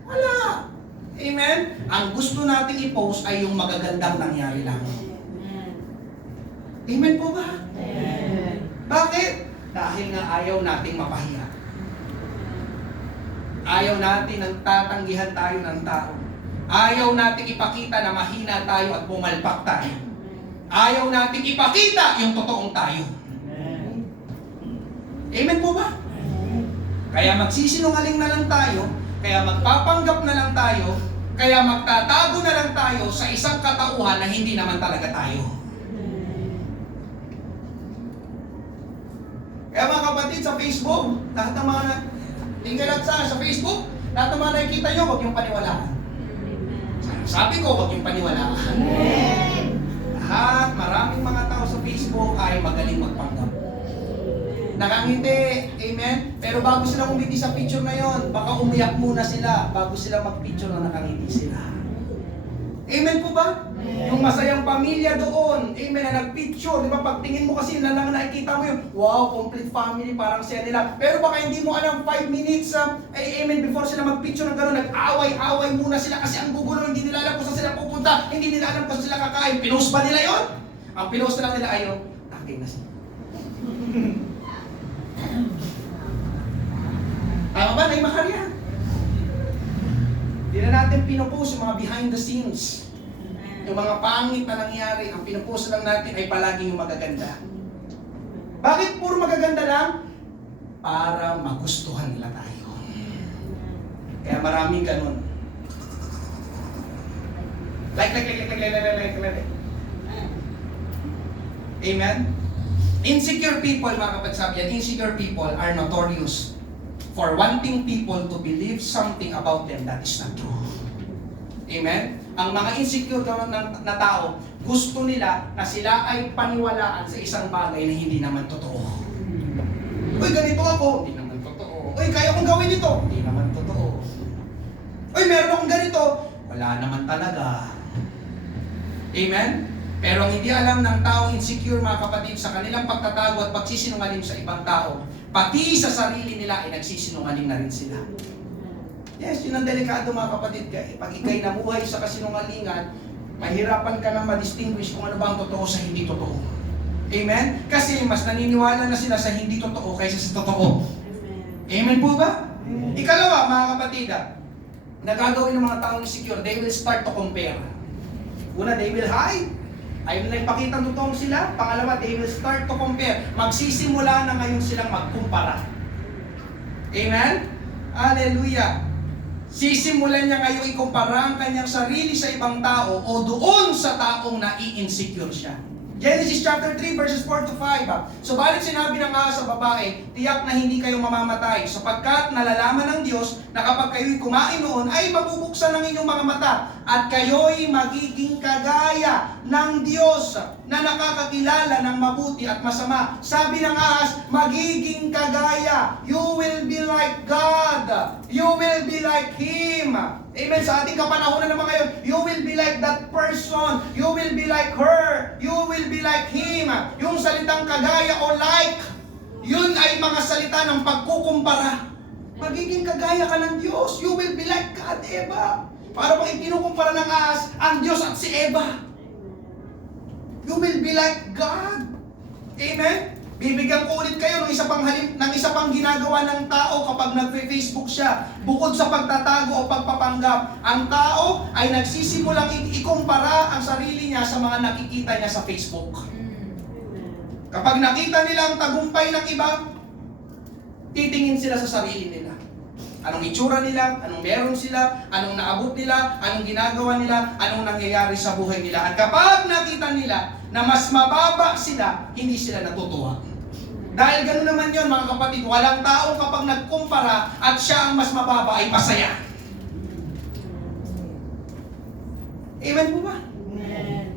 Wala. Amen? Ang gusto nating i-post ay yung magagandang nangyari lang. Amen po ba? Amen. Bakit? Dahil nga ayaw nating mapahiya. Ayaw natin ang tatanggihan tayo ng tao. Ayaw nating ipakita na mahina tayo at pumalpak tayo. Ayaw nating ipakita yung totoong tayo. Amen po ba? Kaya magsisinungaling na lang tayo, kaya magpapanggap na lang tayo, kaya magtatago na lang tayo sa isang katauhan na hindi naman talaga tayo. Kaya mga kapatid, sa Facebook, lahat ng mga tinggalat sa Facebook, lahat ng mga nakikita nyo, huwag yung paniwalaan. Sabi ko, huwag yung paniwalaan. Lahat, maraming mga tao sa Facebook ay magaling magpanggap. Nakangiti, amen? Pero bago sila umiti sa picture na yon, baka umiyak muna sila bago sila mag-picture na nakangiti sila. Amen po ba? Yung masayang pamilya doon, amen, na nag-picture, di ba? Pagtingin mo kasi na lang nakikita mo yung, wow, complete family, parang siya nila. Pero baka hindi mo alam, 5 minutes, amen, before sila mag-picture ng gano'n, nag-away-away muna sila kasi ang gugulo, hindi nila alam kung saan sila pupunta, hindi nila alam kung saan sila kakain. Pinost ba nila yon? Ang pinost na lang nila ay yung, taking na sila. Tama ba? Naimakarya. Hindi na natin pinopost yung mga behind the scenes. Yung mga pangit na nangyari, ang pinopost lang natin ay palaging yung magaganda. Bakit puro magaganda lang? Para magustuhan nila tayo. Kaya maraming ganun. Like. Amen? Insecure people, mga kapatid, yan, insecure people are notorious for wanting people to believe something about them that is not true. Amen? Ang mga insecure na tao, gusto nila na sila ay paniwalaan sa isang bagay na hindi naman totoo. Uy, ganito ako, hindi naman totoo. Uy, kaya kong gawin ito, hindi naman totoo. Uy, meron akong ganito, wala naman talaga. Amen? Pero ang hindi alam ng tao insecure, mga kapatid, sa kanilang pagtatago at pagsisinungaling sa ibang tao, pati sa sarili nila ay nagsisinungaling na rin sila. Yes, yun ang delikado, mga kapatid. Pag ikay namuhay sa kasinungalingan, mahirapan ka na ma-distinguish kung ano ba ang totoo sa hindi totoo. Amen? Kasi mas naniniwala na sila sa hindi totoo kaysa sa totoo. Amen po ba? Ikalawa, mga kapatid, nagagawin ng mga taong insecure, they will start to compare. Una, they will hide. Ayaw nila ipakita totoong sila. Pangalawa, they will start to compare. Magsisimula na ngayon silang magkumpara. Amen? Hallelujah. Sisimulan niya ngayon ikumpara ang kanyang sarili sa ibang tao o doon sa taong nai-insecure siya. Genesis chapter 3 verses 4 to 5. Subalit sinabi ng ahas sa babae, tiyak na hindi kayo mamamatay sapagkat nalalaman ng Diyos na kapag kayo'y kumain noon ay mabubuksan ng inyong mga mata at kayo'y magiging kagaya ng Diyos na nakakakilala ng mabuti at masama. Sabi ng ahas, magiging kagaya. You will be like God. You will be like Him. Amen. Sa ating kapanahonan naman ngayon, you will be like that person. You will be like her. You will be like him. Yung salitang kagaya o like, yun ay mga salita ng pagkukumpara. Magiging kagaya ka ng Diyos. You will be like God, Eva. Para bang ikinukumpara ng ahas ang Diyos at si Eva. You will be like God. Amen. Bibigyan ko ulit kayo ng isa pang ginagawa ng tao kapag nagfe-Facebook siya. Bukod sa pagtatago o pagpapanggap, ang tao ay nagsisimulang ikumpara ang sarili niya sa mga nakikita niya sa Facebook. Kapag nakita nila ang tagumpay ng iba, titingin sila sa sarili nila. Anong itsura nila, anong meron sila, anong naabot nila, anong ginagawa nila, anong nangyayari sa buhay nila. At kapag nakita nila na mas mababa sila, hindi sila natutuwa. Dahil gano'n naman yon mga kapatid, walang tao kapag nagkumpara at siya ang mas mababa ay masaya. Amen po ba? Amen.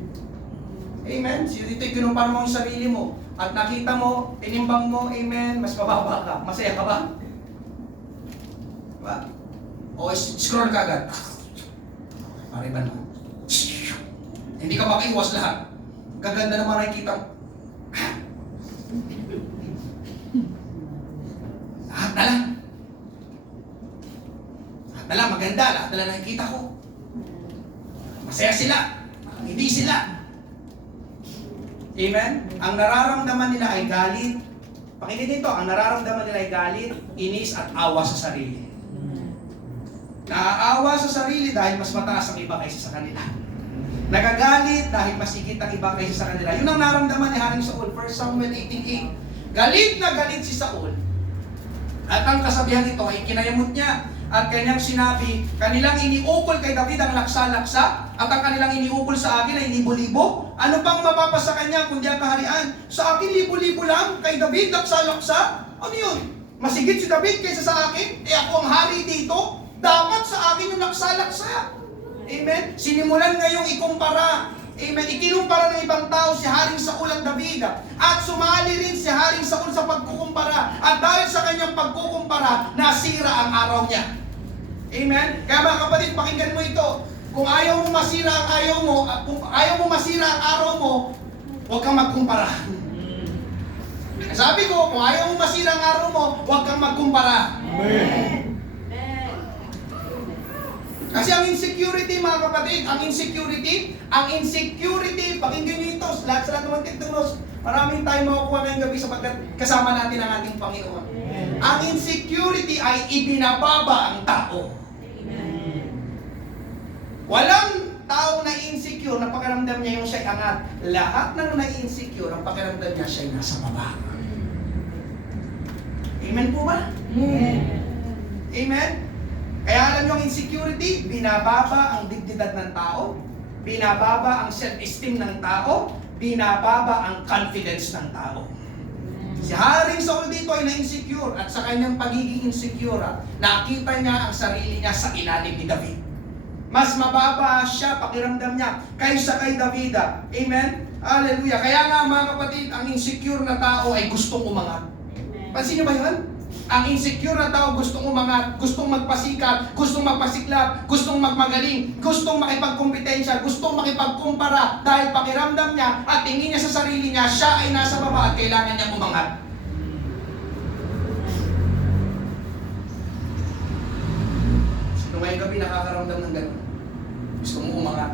Amen. So dito kinumpara mo ang sarili mo at nakita mo, tinimbang mo, amen, mas mababa ka. Masaya ka ba? Diba? O scroll ka agad. Pariban mo. Hindi ka makaiwas lahat. Gaganda naman nakikita mo. Lahat na lang. Lahat na lang, maganda. Lahat na lang nakikita ko. Masaya sila. Hindi sila. Amen? Ang nararamdaman nila ay galit. Pakinig dito, ang nararamdaman nila ay galit, inis at awa sa sarili. Naaawa sa sarili dahil mas mataas ang iba kaysa sa kanila. Nagagalit dahil mas higit ang iba kaysa sa kanila. Yun ang naramdaman ni Haring Saul, 1 Samuel 18:8. Galit na galit si Saul. At ang kasabihan nito ay kinayamot niya at kanyang sinabi, kanilang iniukol kay David ang laksa-laksa at ang kanilang iniukol sa akin ay libo-libo. Ano pang mapapasa kanya kundi ang kaharian? Sa akin libo-libo lang, kay David laksa-laksa? Ano yun? Masigit si David kaysa sa akin? Eh ako ang hari dito? Dapat sa akin yung laksa-laksa. Amen? Sinimulan ngayong ikumpara. Amen. Ikinumpara ng ibang tao si Haring Saul at David. At sumali rin si Haring Saul sa pagkukumpara. At dahil sa kanyang pagkukumpara, nasira ang araw niya. Amen. Kaya mga kapatid, pakinggan mo ito. Kung ayaw mo masira ang ayaw mo, kung ayaw mo masira ang araw mo, huwag kang magkumpara. Sabi ko, kung ayaw mo masira ang araw mo, huwag kang magkumpara. Amen. Kasi ang insecurity, mga kapatid, ang insecurity, pakinggan nyo ito, lahat sa lahat naman tiktunos, maraming tayo makukuha ngayong gabi sapagkat kasama natin ang ating Panginoon. Ang insecurity ay ibinababa ang tao. Walang tao na insecure na pakiramdam niya yung siya'y angat. Lahat ng na-insecure, ang pakiramdam niya siya'y nasa baba. Amen po ba? Amen. Amen? Kaya alam nyo ang insecurity, binababa ang dignidad ng tao, binababa ang self-esteem ng tao, binababa ang confidence ng tao. Si Haring Saul dito ay na-insecure at sa kanyang pagiging insecure, nakita niya ang sarili niya sa ilalim ni David. Mas mababa siya, pakiramdam niya, kaysa kay David. Amen? Hallelujah. Kaya nga mga kapatid, ang insecure na tao ay gustong umangat. Pansin niyo ba yun? Ang insecure na tao gustong umangat, gustong magpasikat, gustong magpasiklab, gustong magmagaling, gustong makipagkompetensya, gustong makipagkumpara dahil pakiramdam niya at tingin niya sa sarili niya, siya ay nasa baba at kailangan niyang umangat. Sino ngayong gabi nakakaramdam ng gano'n? Gusto mong umangat.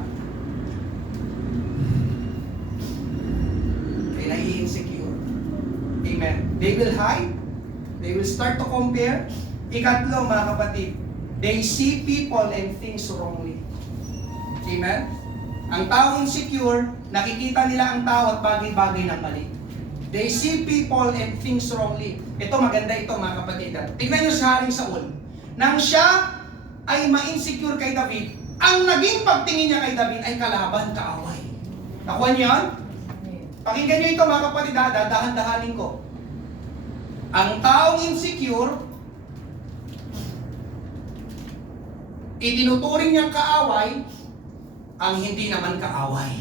Kaya nai-insecure. Amen. They will hide. They will start to compare. Ikatlo, mga kapatid, they see people and things wrongly. Amen? Ang taong insecure, nakikita nila ang tao at bagay-bagay ng mali. They see people and things wrongly. Ito, maganda ito, mga kapatid. Tignan nyo si Haring Saul. Nang siya ay ma-insecure kay David, ang naging pagtingin niya kay David ay kalaban, kaaway. Nakuha niyo yan? Pakinggan nyo ito, mga kapatid, dahan-dahanin ko. Ang taong insecure, itinuturing niyang kaaway, ang hindi naman kaaway.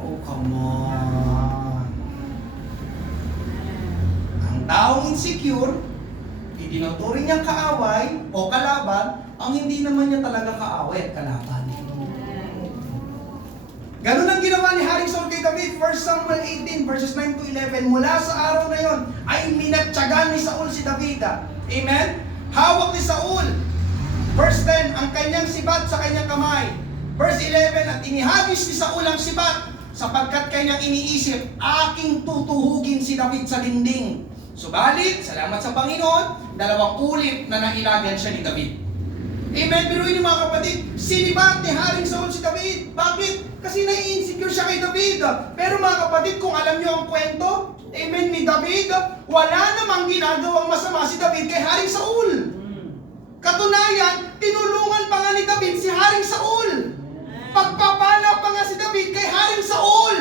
Oh, come on. Ang taong insecure, itinuturing niyang kaaway o kalaban, ang hindi naman niya talaga kaaway at kalaban. Ganun ang ginawa ni Haring Saul kay David. 1 Samuel 18 verses 9 to 11. Mula sa araw na yon ay minatyagan ni Saul si David. Amen? Hawak ni Saul. Verse 10, ang kanyang sibat sa kanyang kamay. Verse 11, at inihagis ni Saul ang sibat sapagkat kanyang iniisip, aking tutuhugin si David sa dingding. Subalit, salamat sa Panginoon, 2 ulit na nailagan siya ni David. Amen? Biruin niyo mga kapatid, sinibat ni Haring Saul si David. Bakit? Kasi nai-insecure siya kay David. Pero mga kapatid, kung alam niyo ang kwento, amen, ni David, wala namang ginagawang masama si David kay Haring Saul. Katunayan, tinulungan pa nga ni David si Haring Saul. Pagpapala pa nga si David kay Haring Saul.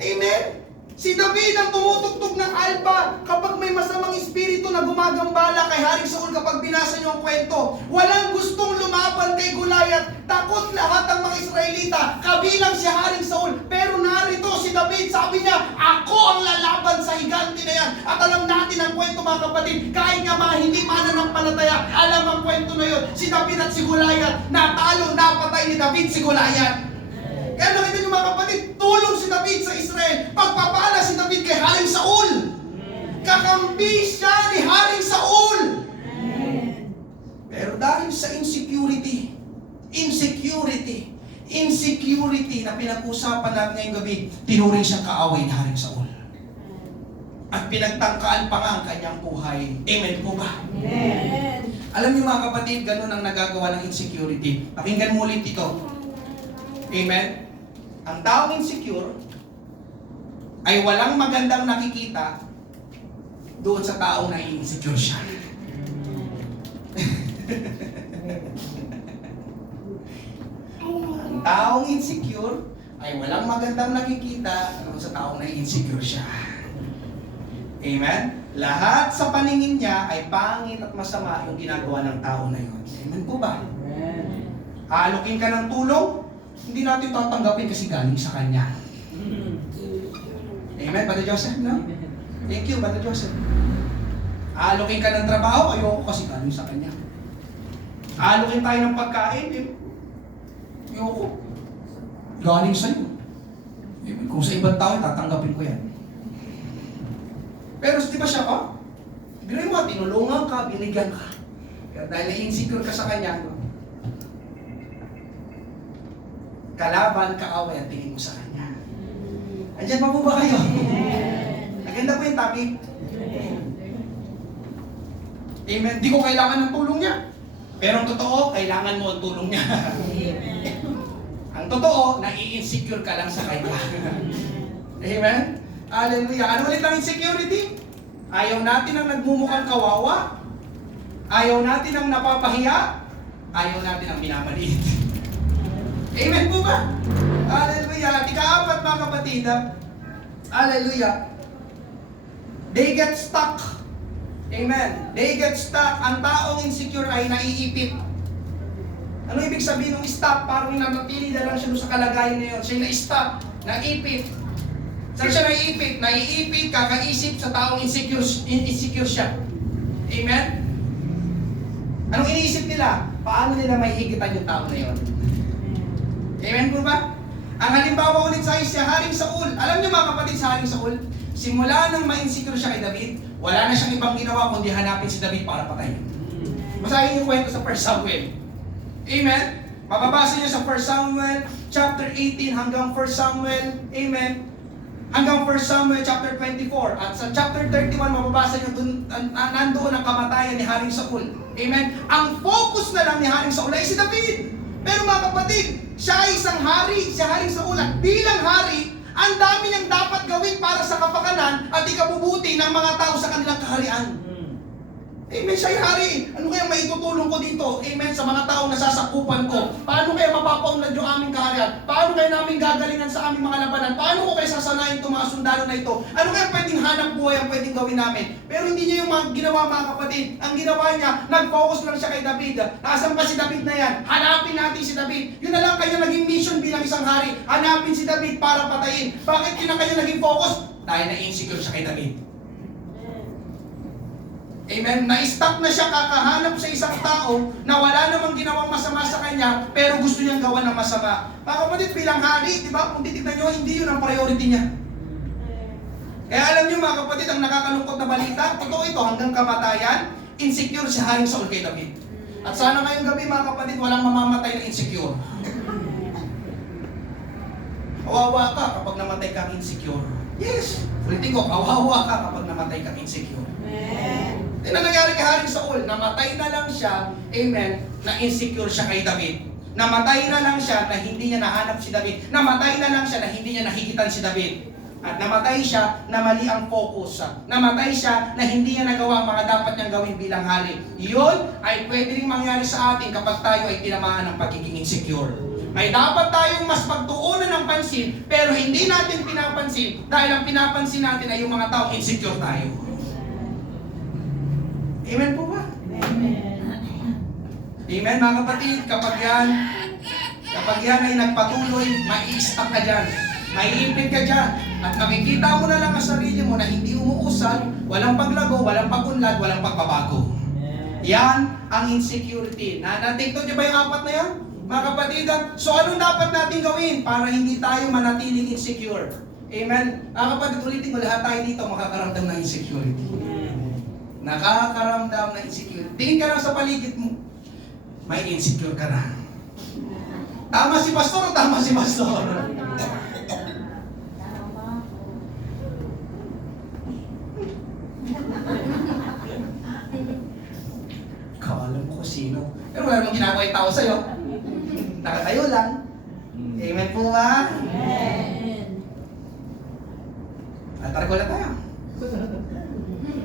Amen? Si David ang tumutugtog ng alpa kapag may masamang espiritu na gumagambala kay Haring Saul. Kapag binasa niyo ang kwento, walang gustong lumaban kay Goliath. Takot lahat ng mga Israelita, kabilang si Haring Saul. Pero narito si David, sabi niya, ako ang lalaban sa higante na yan. At alam natin ang kwento mga kapatid, kahit nga mga hindi mananampalataya, alam ang kwento na yun. Si David at si Goliath, natalo, napatay ni David si Goliath. Kaya nakita niyo mga kapatid, tulong si David sa Israel. Pagpapala si David kay Haring Saul. Kakampi siya ni Haring Saul. Pero dahil sa insecurity na pinag-usapan natin ngayong gabi, tinuring siyang kaaway ni Haring Saul. At pinagtangkaan pa nga ang kanyang buhay. Amen po ba? Amen. Alam niyo mga kapatid, ganun ang nagagawa ng insecurity. Pakinggan mo ulit ito. Amen? Ang taong insecure ay walang magandang nakikita doon sa taong nai-insecure siya. Ang taong insecure ay walang magandang nakikita doon sa taong nai-insecure siya. Amen? Lahat sa paningin niya ay pangit at masama yung ginagawa ng tao na yun. Amen po ba? Halukin ka ng tulong, hindi natin tatanggapin kasi galing sa Kanya. Amen, Brother Joseph, no? Thank you, Brother Joseph. Alokin ka ng trabaho, ayoko kasi galing sa Kanya. Alokin tayo ng pagkain, ayoko. Galing sa'yo. Amen. Kung sa ibang tao, tatanggapin ko yan. Pero di ba siya ka? Binuhin mo, tinulungan ka, binigyan ka. Kaya dahil na-insecure ka sa Kanya, kalaban, kaaway ang tingin mo sa Kanya. Andiyan pa po ba kayo? Maganda po yung topic. Amen. Di ko kailangan ng tulong niya. Pero ang totoo, kailangan mo ang tulong niya. Ang totoo, nai-insecure ka lang sa Kanya. Amen? Hallelujah. Ano ulit ang insecurity? Ayaw natin ang nagmumukhang kawawa. Ayaw natin ang napapahiya. Ayaw natin ang minamaliit. Amen po ba? Hallelujah. Ika-4 mga kapatid. Hallelujah. They get stuck. Amen. They get stuck. Ang taong insecure ay naiipit. Ano ibig sabihin ng stuck? Parang nanatili na lang siya sa kalagayan na yun. Siya na-stuck, naipit. Saan siya naiipit? Naiipit, kakaisip sa taong insecure siya. Amen? Anong iniisip nila? Paano nila may higitan yung tao na yun? Amen po ba? Ang halimbawa ulit sa si Haring Saul. Alam niyo mga kapatid sa Haring Saul, simula nang ma-insecure siya kay David, wala na siyang ibang ginawa kundi hanapin si David para patayin. Basahin yung kwento sa 1 Samuel. Amen? Mababasa niyo sa 1 Samuel chapter 18 hanggang 1 Samuel. Amen? hanggang 1 Samuel chapter 24. At sa chapter 31, mababasa nyo dun, nandoon ang kamatayan ni Haring Saul. Amen? Ang focus na lang ni Haring Saul ay si David. Pero mga kapatid, siya ay isang hari, si Haring Saul. At bilang hari, ang dami niyang dapat gawin para sa kapakanan at ikabubuti ng mga tao sa kanilang kaharian. Amen, siya ay hari. Ano kaya maitutulong ko dito? Amen, sa mga taong nasasakupan ko. Paano kaya mapapaunlad yung aming kaharian? Paano kaya namin gagalingan sa aming mga labanan? Paano ko kaya sasanayin itong mga sundalo na ito? Ano kaya pwedeng hanap buhay ang pwedeng gawin namin? Pero hindi niya yung mga ginawa, mga kapatid. Ang ginawa niya, nag-focus lang siya kay David. Nasaan pa si David na yan? Hanapin natin si David. Yun na lang kanya naging mission bilang isang hari. Hanapin si David para patayin. Bakit yun ang kanya naging focus? Dahil na-insecure siya kay David. Amen? Na-stuck na siya kakahanap sa isang tao na wala namang ginawang masama sa kanya, pero gusto niyang gawa ng masama. Mga kapatid, bilang hari, di ba? Kung titignan nyo, hindi yun ang priority niya. Kaya alam niyo mga kapatid, ang nakakalungkot na balita, totoo ito, hanggang kamatayan, insecure si Haring Saul kay David. At sana ngayong gabi mga kapatid, walang mamamatay na insecure. Kawawa ka kapag namatay kang insecure. Yes, ulitin ko, kawawa ka kapag namatay kang insecure. Yan ang nangyari kay Haring Saul. Namatay na lang siya, amen, na insecure siya kay David. Namatay na lang siya na hindi niya nahanap si David. Namatay na lang siya na hindi niya nahigitan si David. At namatay siya na mali ang focus. Namatay siya na hindi niya nagawa ang mga dapat niyang gawin bilang hari. Yun ay pwede rin mangyari sa atin kapag tayo ay tinamaan ng pagiging insecure. May dapat tayong mas pagtuunan ng pansin, pero hindi natin pinapansin dahil ang pinapansin natin ay yung mga tao insecure tayo. Amen po ba? Amen mga kapatid, kapag yan ay nagpatuloy, mai-stuck ka dyan, maiipit ka dyan, at nakikita mo na lang ang sarili mo na hindi umuusad, walang paglago, walang pagunlad, walang pagbabago. Yan ang insecurity. Natikto niyo ba yung apat na yan? Mga kapatid, so anong dapat natin gawin para hindi tayo manatiling insecure? Amen? Mga kapatid, ulitin ko, lahat tayo dito makakaramdam ng insecurity. Nakakaramdam ng insecurity. Tingin ka lang sa paligid mo, may insecure ka na. Tama si pastor o tama si pastor? Alam mo ko sino. Pero wala namang ginagawa yung tao sa'yo. Nakatayo lang. Amen po ba? Amen. Atarko na tayo.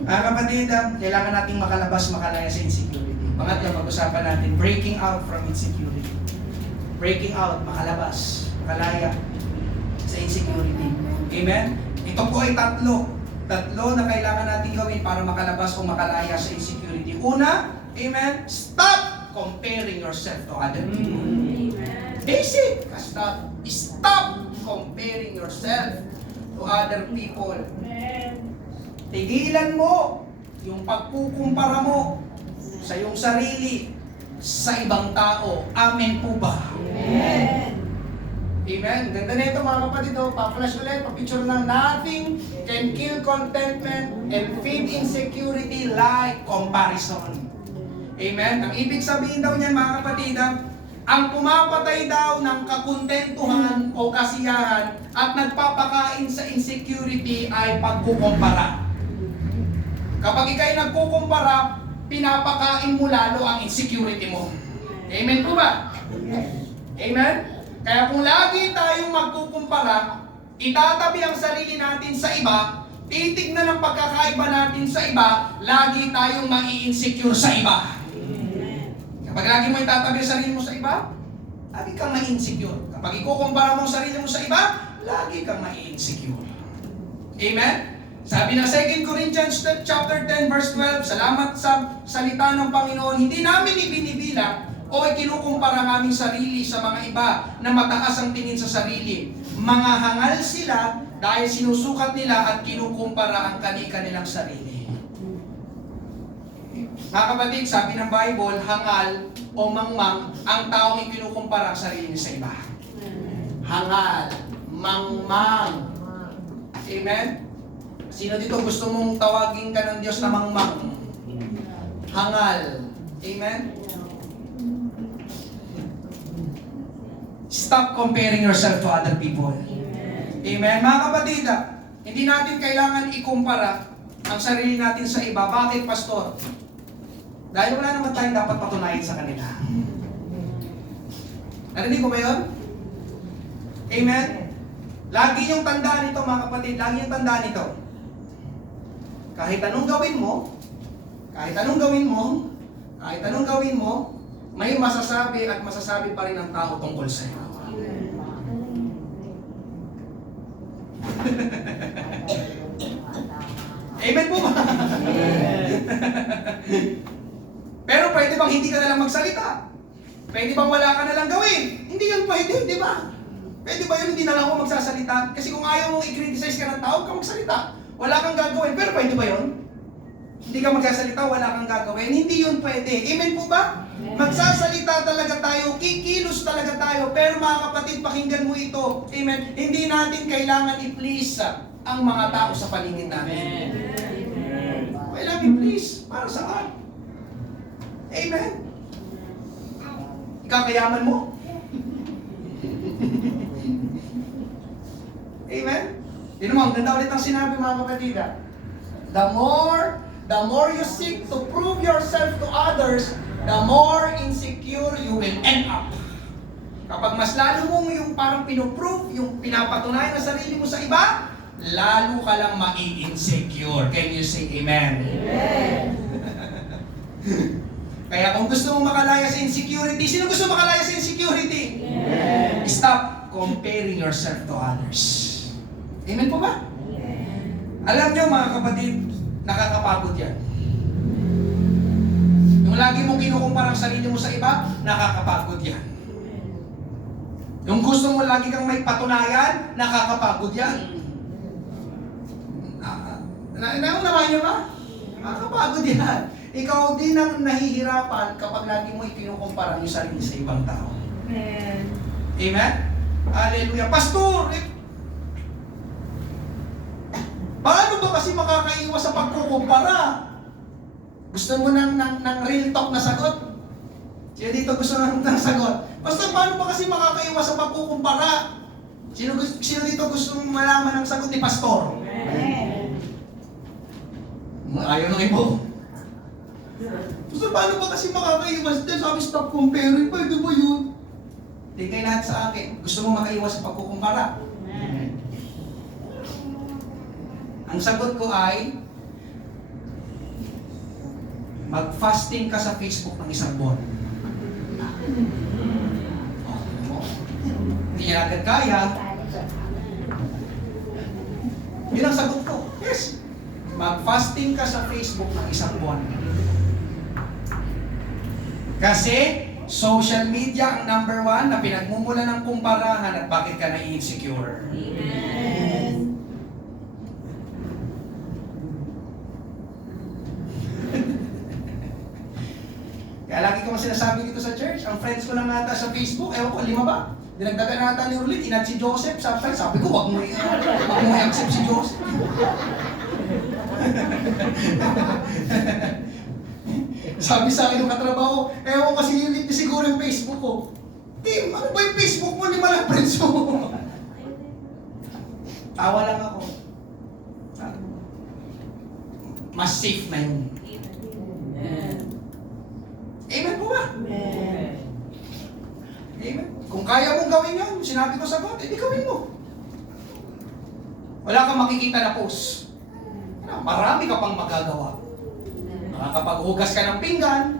Mga kapatid, kailangan nating makalaya sa insecurity. Pangatlo, pag-usapan natin, breaking out from insecurity. Breaking out, makalabas, makalaya sa insecurity. Amen? Ito po ay tatlo na kailangan natin gawin para makalabas o makalaya sa insecurity. Una, amen, stop comparing yourself to other people. Basic, stop comparing yourself to other people. Tigilan mo yung pagkukumpara mo sa iyong sarili sa ibang tao. Amen po ba? Amen. Amen. Ganda na ito mga kapatid. Pa-flash ulit, pa-picture lang. Nothing can kill contentment and feed insecurity like comparison. Amen. Ang ibig sabihin daw niyan mga kapatid, ang pumapatay daw ng kakontentuhan o kasiyahan at nagpapakain sa insecurity ay pagkukumpara. Kapag ikay nagkukumpara, pinapakain mo lalo ang insecurity mo. Amen po ba? Amen? Kaya kung lagi tayong magkukumpara, itatabi ang sarili natin sa iba, titignan ang pagkakaiba natin sa iba, lagi tayong mai-insecure sa iba. Kapag lagi mo itatabi ang sarili mo sa iba, lagi kang mai-insecure. Kapag ikukumpara mo ang sarili mo sa iba, lagi kang mai-insecure. Amen? Sabi ng 2 Corinthians chapter 10 verse 12, salamat sa salita ng Panginoon, hindi namin ibinibilang o ikinukumpara ang aming sarili sa mga iba na mataas ang tingin sa sarili. Mga hangal sila dahil sinusukat nila at kinukumpara ang kanilang sarili. Mga kapatid, sabi ng Bible, hangal o mangmang ang taong ikinukumpara ang sarili niya sa iba. Hangal, mangmang. Amen? Sino dito gusto mong tawagin ka ng Diyos na mangmang? Hangal. Amen? Stop comparing yourself to other people. Amen? Mga kapatid, Hindi natin kailangan ikumpara ang sarili natin sa iba. Bakit, Pastor? Dahil wala naman tayong dapat patunayan sa kanila. Narinig ko ba yun? Amen? Lagi yung tandaan nito, mga kapatid. Lagi yung tandaan nito. Kahit anong gawin mo, kahit anong gawin mo, may masasabi at masasabi pa rin ang tao tungkol sa iyo. Amen po ba? Pero pwede bang hindi ka na lang magsalita? Pwede bang wala ka na lang gawin? Hindi yun pwede, di ba? Pwede ba yun hindi na lang ako magsasalita? Kasi kung ayaw mong i-criticize ka ng tao, huwag ka magsalita. Wala kang gagawin. Pero pwede ba yun? Hindi ka magsasalita, wala kang gagawin. Hindi yun pwede. Amen po ba? Magsasalita talaga tayo, kikilos talaga tayo. Pero mga kapatid, pakinggan mo ito. Amen. Hindi natin kailangan i-please ang mga tao sa paligid natin. Kailangan i-please. Para saan? Amen. Ikakayaman mo? Amen? Yun naman, ganda ulit ang sinabi mga kapatid. The more you seek to prove yourself to others, the more insecure you will end up. Kapag mas lalo mong yung parang pinuprove, yung pinapatunayan na sarili mo sa iba, lalo ka lang mai-insecure. Can you say amen? Amen. Kaya kung gusto mong makalaya sa insecurity, sino gusto makalaya sa insecurity? Amen. Stop comparing yourself to others. Amen po ba? Amen. Alam nyo mga kapatid, nakakapagod yan. Yung lagi mong kinukumpara ang sarili mo sa iba, nakakapagod yan. Yung gusto mo lagi kang may patunayan, nakakapagod yan. Naunawaan nyo ba? Nakakapagod yan. Ikaw din ang nahihirapan kapag lagi mo ikinukumpara yung sarili sa ibang tao. Amen. Amen? Hallelujah. Pastor, paano ba kasi makakaiwas sa pagkukumpara? Gusto mo ng real talk na sagot? Sino dito gusto ng sagot? Pastor, paano ba kasi makakaiwas sa pagkukumpara? Sino dito gusto malaman ng sagot ni Pastor? Amen. Ayaw ng ibo. Pastor, paano ba kasi makakaiwas? Sabi, stop comparing. Pwede ba yun? Hindi kayo lahat sa akin. Gusto mo makaiwas sa pagkukumpara? Amen. Ang sagot ko ay, mag-fasting ka sa Facebook ng isang buwan. Hindi niya agad kaya. Yun ang sagot ko. Yes. Mag-fasting ka sa Facebook ng isang buwan. Kasi, social media ang number one na pinagmumula ng kumparahan at bakit ka na-insecure. Amen. Kaya lagi ko sinasabi dito sa church, ang friends ko lang nata sa Facebook, ewan ko, 5 ba? Dinagdagan nata ni Urlit, inat si Joseph. Sabi ko, wag mo i-accept si Joseph. Sabi sa akin ng katrabaho, ewan kasi yun siguro yung Facebook ko. Tim, ano ba yung Facebook mo? 5 lang friends mo. Tawa lang ako. Mas safe na yun. Amen. Amen po ba? Amen. Amen. Kung kaya mong gawin yan, sinabi ko sa God, edi gawin mo. Wala kang makikita na post. Marami ka pang magagawa. Makakapaghugas ka ng pinggan.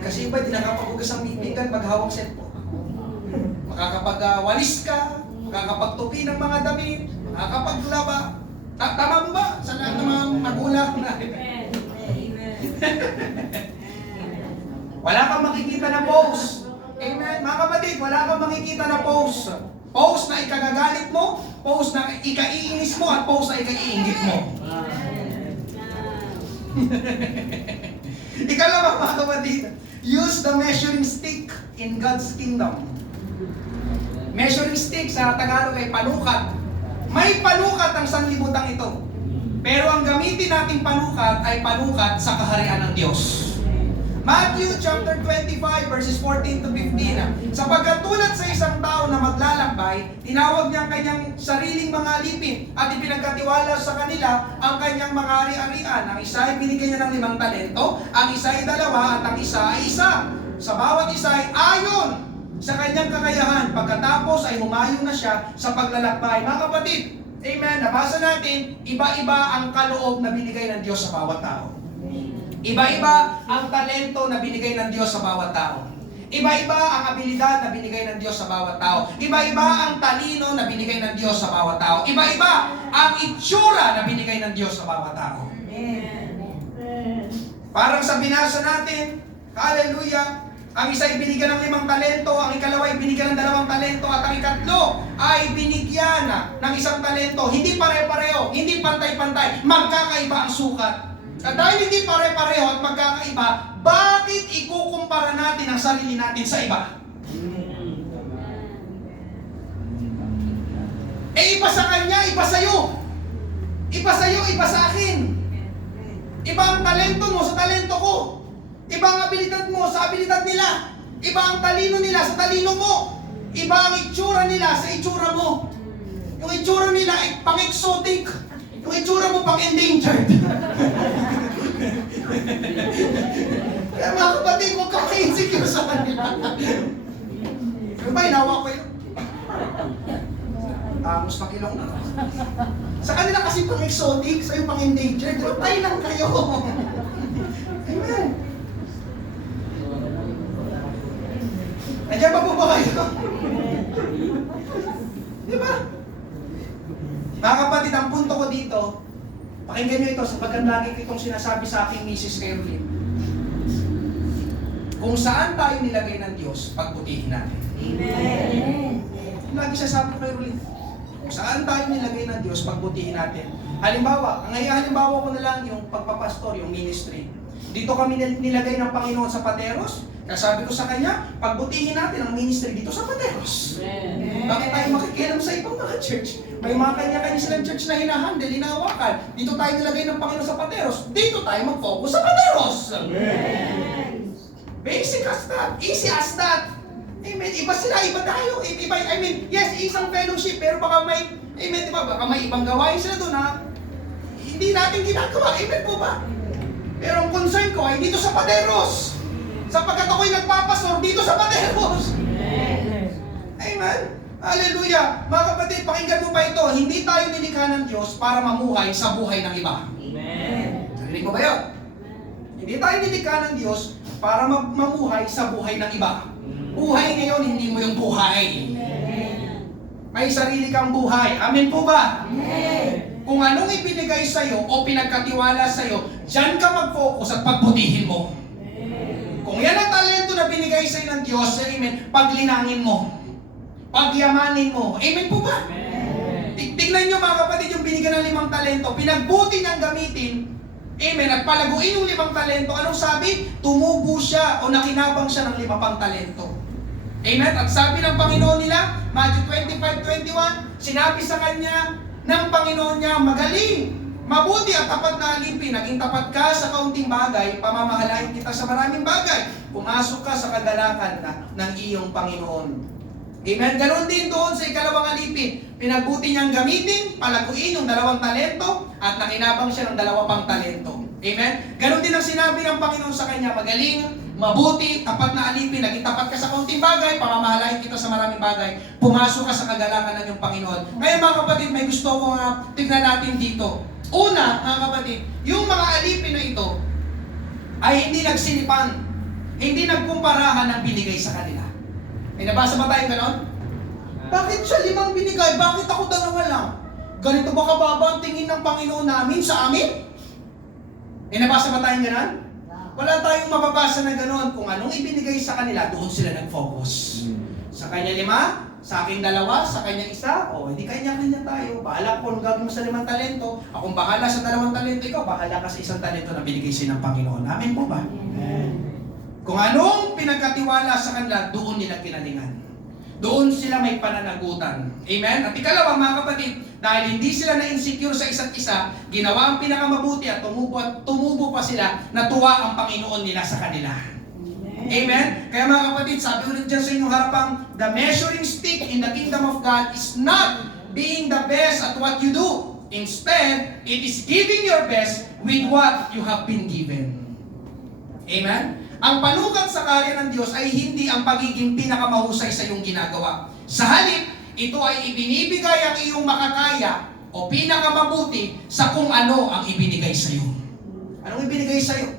Kasi iba, di nakapaghugas ng pinggan pag hawak cellphone. Makakapagwalis ka, makakapagtupi ng mga damit, makakapaglaba. Tama mo ba? Sa lahat ng mga magulang na. Amen. Wala kang makikita na post. Amen. Mga kapatid, wala kang makikita na post. Post na ikagagalit mo, post na ikaiinis mo, at post na ikaiingit mo. Ikalawa mga kapatid, use the measuring stick in God's kingdom. Measuring stick sa Tagalog ay panukat. May panukat ang sanlibutan ito. Pero ang gamitin nating panukat ay panukat sa kaharian ng Diyos. Matthew chapter 25 verses 14 to 15. Sapagkat tulad sa isang tao na maglalakbay, tinawag niya ang kanyang sariling mga alipin at ipinagkatiwala sa kanila ang kanyang mga ari-arian. Ang isa ay binigyan niya ng 5 talento, ang isa ay 2 at ang isa ay 1. Sa bawat isa ay ayon sa kanyang kakayahan. Pagkatapos ay humayo na siya sa paglalakbay. Mga kapatid, amen, nabasa natin, iba-iba ang kaloob na binigay ng Diyos sa bawat tao. Iba-iba ang talento na binigay ng Diyos sa bawat tao. Iba-iba ang abilidad na binigay ng Diyos sa bawat tao. Iba-iba ang talino na binigay ng Diyos sa bawat tao. Iba-iba ang itsura na binigay ng Diyos sa bawat tao. Parang sa binasa natin, hallelujah, ang isa ay binigyan ng 5 talento, ang ikalawa ay binigyan ng 2 talento, at ang ikatlo ay binigyan ng 1 talento. Hindi pare-pareho, hindi pantay-pantay, magkakaiba ang sukat. At dahil hindi pare-pareho at magkakaiba, bakit ikukumpara natin ang sarili natin sa iba? Iba sa kanya, iba sa'yo. Iba sa'yo, iba sa akin. Iba ang talento mo sa talento ko. Iba ang abilidad mo sa abilidad nila. Iba ang talino nila sa talino mo. Iba ang itsura nila sa itsura mo. Yung itsura nila ay pang-exotic. Yung itsura mo pang-endangered. Kaya mga kapatid, huwag ka insecure sa kanila. Ano ba, hinawa ko yun? Tamos makilong na. Sa kanila kasi pang-exotic, sa'yo pang-endangered. Tayo lang kayo. Amen. Nandiyan pa po ba kayo? Di ba? Mga kapatid, ang punto ko dito, pakinggan nyo ito sapagkat lagi ko itong sinasabi sa aking Mrs. Caroline. Kung saan tayo nilagay ng Diyos, pagbutihin natin. Amen. Lagi sasabi ko kay Caroline, kung saan tayo nilagay ng Diyos, pagbutihin natin. Halimbawa, halimbawa ko na lang yung pagpapastor, yung ministry. Dito kami nilagay ng Panginoon sa Pateros. Kaya sabi ko sa kanya, pagbutihin natin ang ministry dito sa Pateros. Bakit tayo makikialam sa ibang mga church? May mga kanya-kanya silang church na hinahandle, hinahawakan. Dito tayo nilagay ng Panginoon sa Pateros. Dito tayo mag-focus sa Pateros. Amen. Basic as that. Easy as that. Amen. Iba sila, iba tayo. Iba, I mean, yes, isang fellowship, pero baka may, amen, diba? Baka may ibang gawain sila doon na hindi natin ginagawa. Amen po ba? Pero ang concern ko ay dito sa Pateros. Sapagkat ako'y nagpapastor dito sa Pateros. Amen. Hallelujah. Mga kapatid, pakinggan mo pa ito. Hindi tayo nilikha ng Diyos para mamuhay sa buhay ng iba. Amen. Narinig mo ba yun? Hindi tayo nilikha ng Diyos para mamuhay sa buhay ng iba. Buhay ngayon, hindi mo yung buhay. May sarili kang buhay. Amen po ba? Amen. Kung anong ibinigay sa'yo o pinagkatiwala sa'yo, dyan ka mag-focus at pagbutihin mo. Kung yan ang talento na binigay sa'yo ng Diyos, amen, paglinangin mo. Pagyamanin mo. Amen po ba? Tignan nyo mga kapatid yung binigyan ng 5 talento, pinagbuti niyang gamitin, amen, at palaguin yung 5 talento. Anong sabi? Tumubo siya o nakinabang siya ng 5 pang talento. Amen? At sabi ng Panginoon nila, Matthew 25:21, sinabi sa kanya ng Panginoon niya, magaling, mabuti at tapat na alipin, naging tapat ka sa kaunting bagay, pamamahalain kita sa maraming bagay. Pumasok ka sa kagalakan ng iyong Panginoon. Amen? Ganon din doon sa ikalawang alipin. Pinagbuti niyang gamitin, palaguin yung 2 talento, at nakinabang siya ng 2 pang talento. Amen? Ganon din ang sinabi ng Panginoon sa kanya, magaling, mabuti, tapat na alipin, naging tapat ka sa kaunting bagay, pamamahalain kita sa maraming bagay, pumasok ka sa kagalakan ng iyong Panginoon. Ngayon mga kapatid, may gusto ko tignan natin dito. Una, mga kapatid, yung mga alipin na ito ay hindi nagsinipan, hindi nagkumparahan ng binigay sa kanila. May nabasa ba tayo ganon? Bakit siya 5 binigay? Bakit ako 2 lang? Ganito ba kababa ang tingin ng Panginoon namin sa amin? May nabasa ba tayo ganon? Wala tayong mababasa na ganon. Kung anong ibinigay sa kanila, doon sila nag-focus. Sa kanya 5, sa akin 2, sa kanya 1, o hindi kanya-kanya tayo. Bahala ko kung gagawin mo sa 5 talento. Akong bahala sa 2 talento, ikaw bahala ka sa 1 talento na binigay sa'yo ng Panginoon. Amen po ba? Amen. Kung anong pinagkatiwala sa kanila, doon nila kinalingan. Doon sila may pananagutan. Amen? At ikalawa mga kapatid, dahil hindi sila na-insecure sa isa't isa, ginawa ang pinakamabuti at tumubo pa sila na tuwa ang Panginoon nila sa kanila. Amen? Kaya mga kapatid, sabi ulit dyan sa inyong harapang, the measuring stick in the kingdom of God is not being the best at what you do. Instead, it is giving your best with what you have been given. Amen? Ang panukat sa karya ng Diyos ay hindi ang pagiging pinakamahusay sa iyong ginagawa. Sa halip, ito ay ibinibigay ang iyong makakaya o pinakamabuti sa kung ano ang ibinigay sa iyo. Anong ibinigay sa iyo?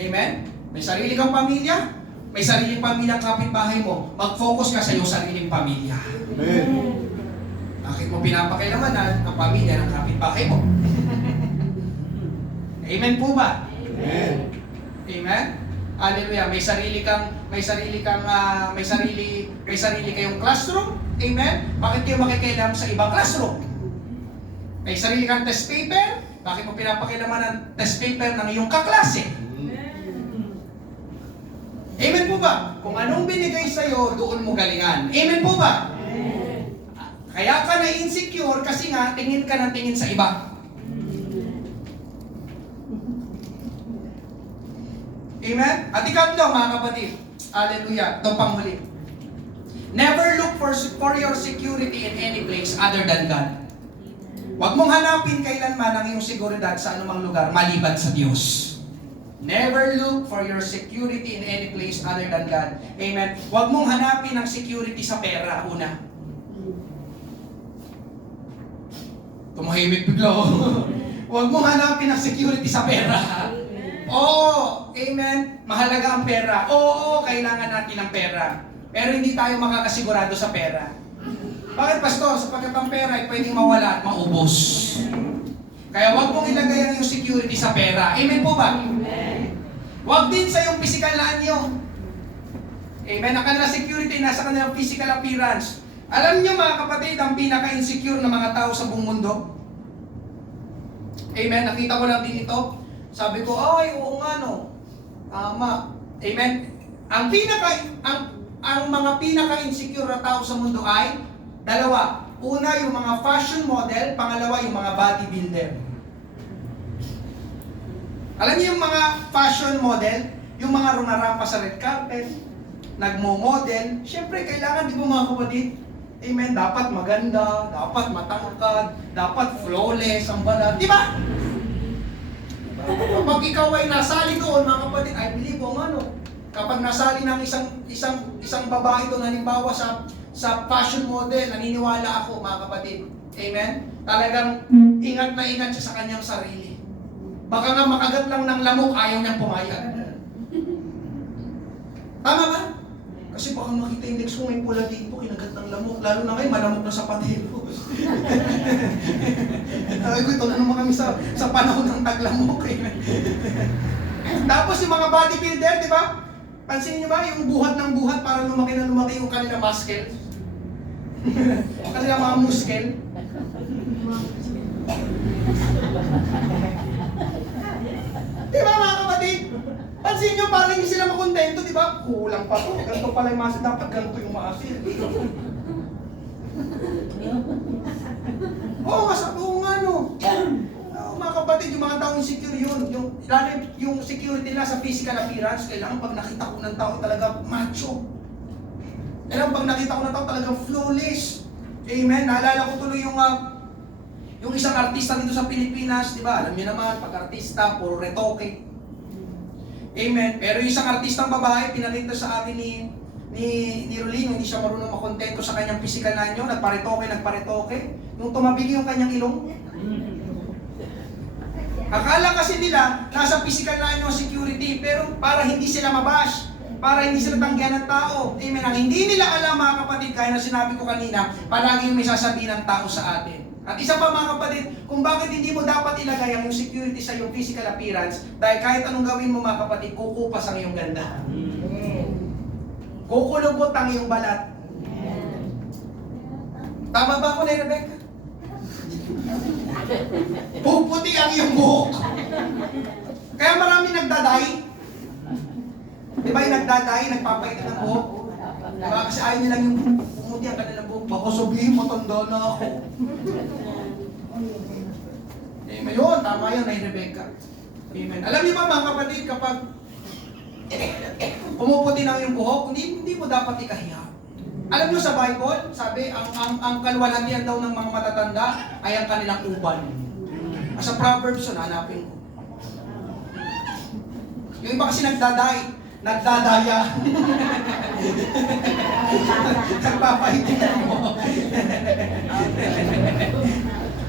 Amen? May sarili kang pamilya? May sariling pamilya kapitbahay mo. Mag-focus ka sa iyong sariling pamilya. Amen. Bakit mo pinapakilamanan ang pamilya ng kapitbahay mo? Amen po ba? Amen. Amen? Hallelujah. May sarili kayong classroom. Amen? Bakit kayo makikialam sa ibang classroom? May sarili kang test paper. Bakit mo pinapakilaman ang test paper ng iyong kaklase? Amen po ba? Kung anong binigay sa'yo, doon mo galingan. Amen po ba? Kaya ka na-insecure kasi nga tingin ka ng tingin sa iba. Amen? At ikatlo, mga kapatid. Hallelujah. Ito panghuli. Never look for your security in any place other than God. Huwag mong hanapin kailanman ang iyong seguridad sa anumang lugar maliban sa Diyos. Never look for your security in any place other than God. Amen? Huwag mong hanapin ang security sa pera, una. Tumahimik bigla. Huwag mong hanapin ang security sa pera. Oo, amen. Mahalaga ang pera. Oo, kailangan natin ng pera. Pero hindi tayo makakasigurado sa pera. Bakit, Pastor? Sapagkat ang pera ay pwedeng mawala at maubos. Kaya huwag mong ilagay ang iyong security sa pera. Amen po ba? Amen. Huwag din sa iyong physical na anyo. Amen. Ang kanilang security nasa kanilang physical appearance. Alam niyo mga kapatid, ang pinaka-insecure na mga tao sa buong mundo? Amen. Nakita ko lang din ito. Sabi ko, ay, oo nga no. Tama. Amen. Ang mga pinaka-insecure na tao sa mundo ay dalawa. Una, yung mga fashion model. Pangalawa, yung mga bodybuilder. Alam niyo yung mga fashion model, yung mga rumarampa sa red carpet, nagmo-model. Siyempre, kailangan, di ba mga kapatid? Amen. Dapat maganda, dapat matangkad, dapat flawless ang balat. Di ba? Kapag ikaw ay nasali doon, mga kapatid, I believe kung ano, kapag nasali ng isang babae doon, halimbawa sa fashion model, naniniwala ako, mga kapatid. Amen? Talagang ingat na ingat siya sa kanyang sarili. Baka nga makagat lang ng lamok, ayaw niyang pumayag. Tama ba? Kasi baka makita yung legs ko, may pula dito, kinagat ng lamok. Lalo na ngayon, malamok na sapatero. Sabi ko, ito na naman kami sa panahon ng taglamok. Tapos yung mga bodybuilder, di ba? Pansinin niyo ba yung buhat ng buhat para lumaki na lumaki yung kanilang muscle? Yung kanilang mga muscle? Di ba mga kapatid? Pansin nyo, parang hindi sila makontento, di ba? Kulang pa to. Ganito pala yung muscle. Dapat ganito yung muscle. Oo, oo nga no. Mga kapatid, yung mga taong insecure yun. Yung security nila sa physical appearance, kailangan pag nakita ko ng tao talaga macho. Kailangan pag nakita ko ng tao talaga flawless. Amen. Naalala ko tuloy yung isang artista dito sa Pilipinas, di ba? Alam niyo naman, pag artista, puro retoke. Amen. Pero yung isang artistang babae, pinakita sa akin ni Rolino, hindi siya marunong makontento sa kanyang physical na anyo, nagparetoke. Nung tumabigi yung kanyang ilong, akala kasi nila, nasa physical na anyo security, pero para hindi sila mabash, para hindi sila tanggihan ng tao. Amen. Ang hindi nila alam mga kapatid, kaya na sinabi ko kanina, palagi may sasabihin ng tao sa atin. At isa pa mga kapatid, kung bakit hindi mo dapat ilagay ang security sa iyong physical appearance, dahil kahit anong gawin mo mga kapatid, kukupas ang iyong ganda. Kukulubot ang iyong balat. Tama ba ako na Rebecca? Puputi ang iyong buhok. Kaya marami nagdaday. Di ba yung nagdaday, nagpapaitin ng buhok? Diba? Kasi ayaw nilang yung pumuti ang kanilang buhok. Baka sabihin, matanda na ako. Amen. Yun, tama yun ay Rebecca. Amen. Alam niyo ba mga kapatid, kapag Pumuputi ng iyong buhok, hindi mo dapat ikahiya. Alam niyo sa Bible, sabi, ang kalwalhatian daw ng mga matatanda ay ang kanilang uban. Sa Proverbs yun, hanapin ko. Yung iba kasi nagdadaya. Nagpapahitin mo.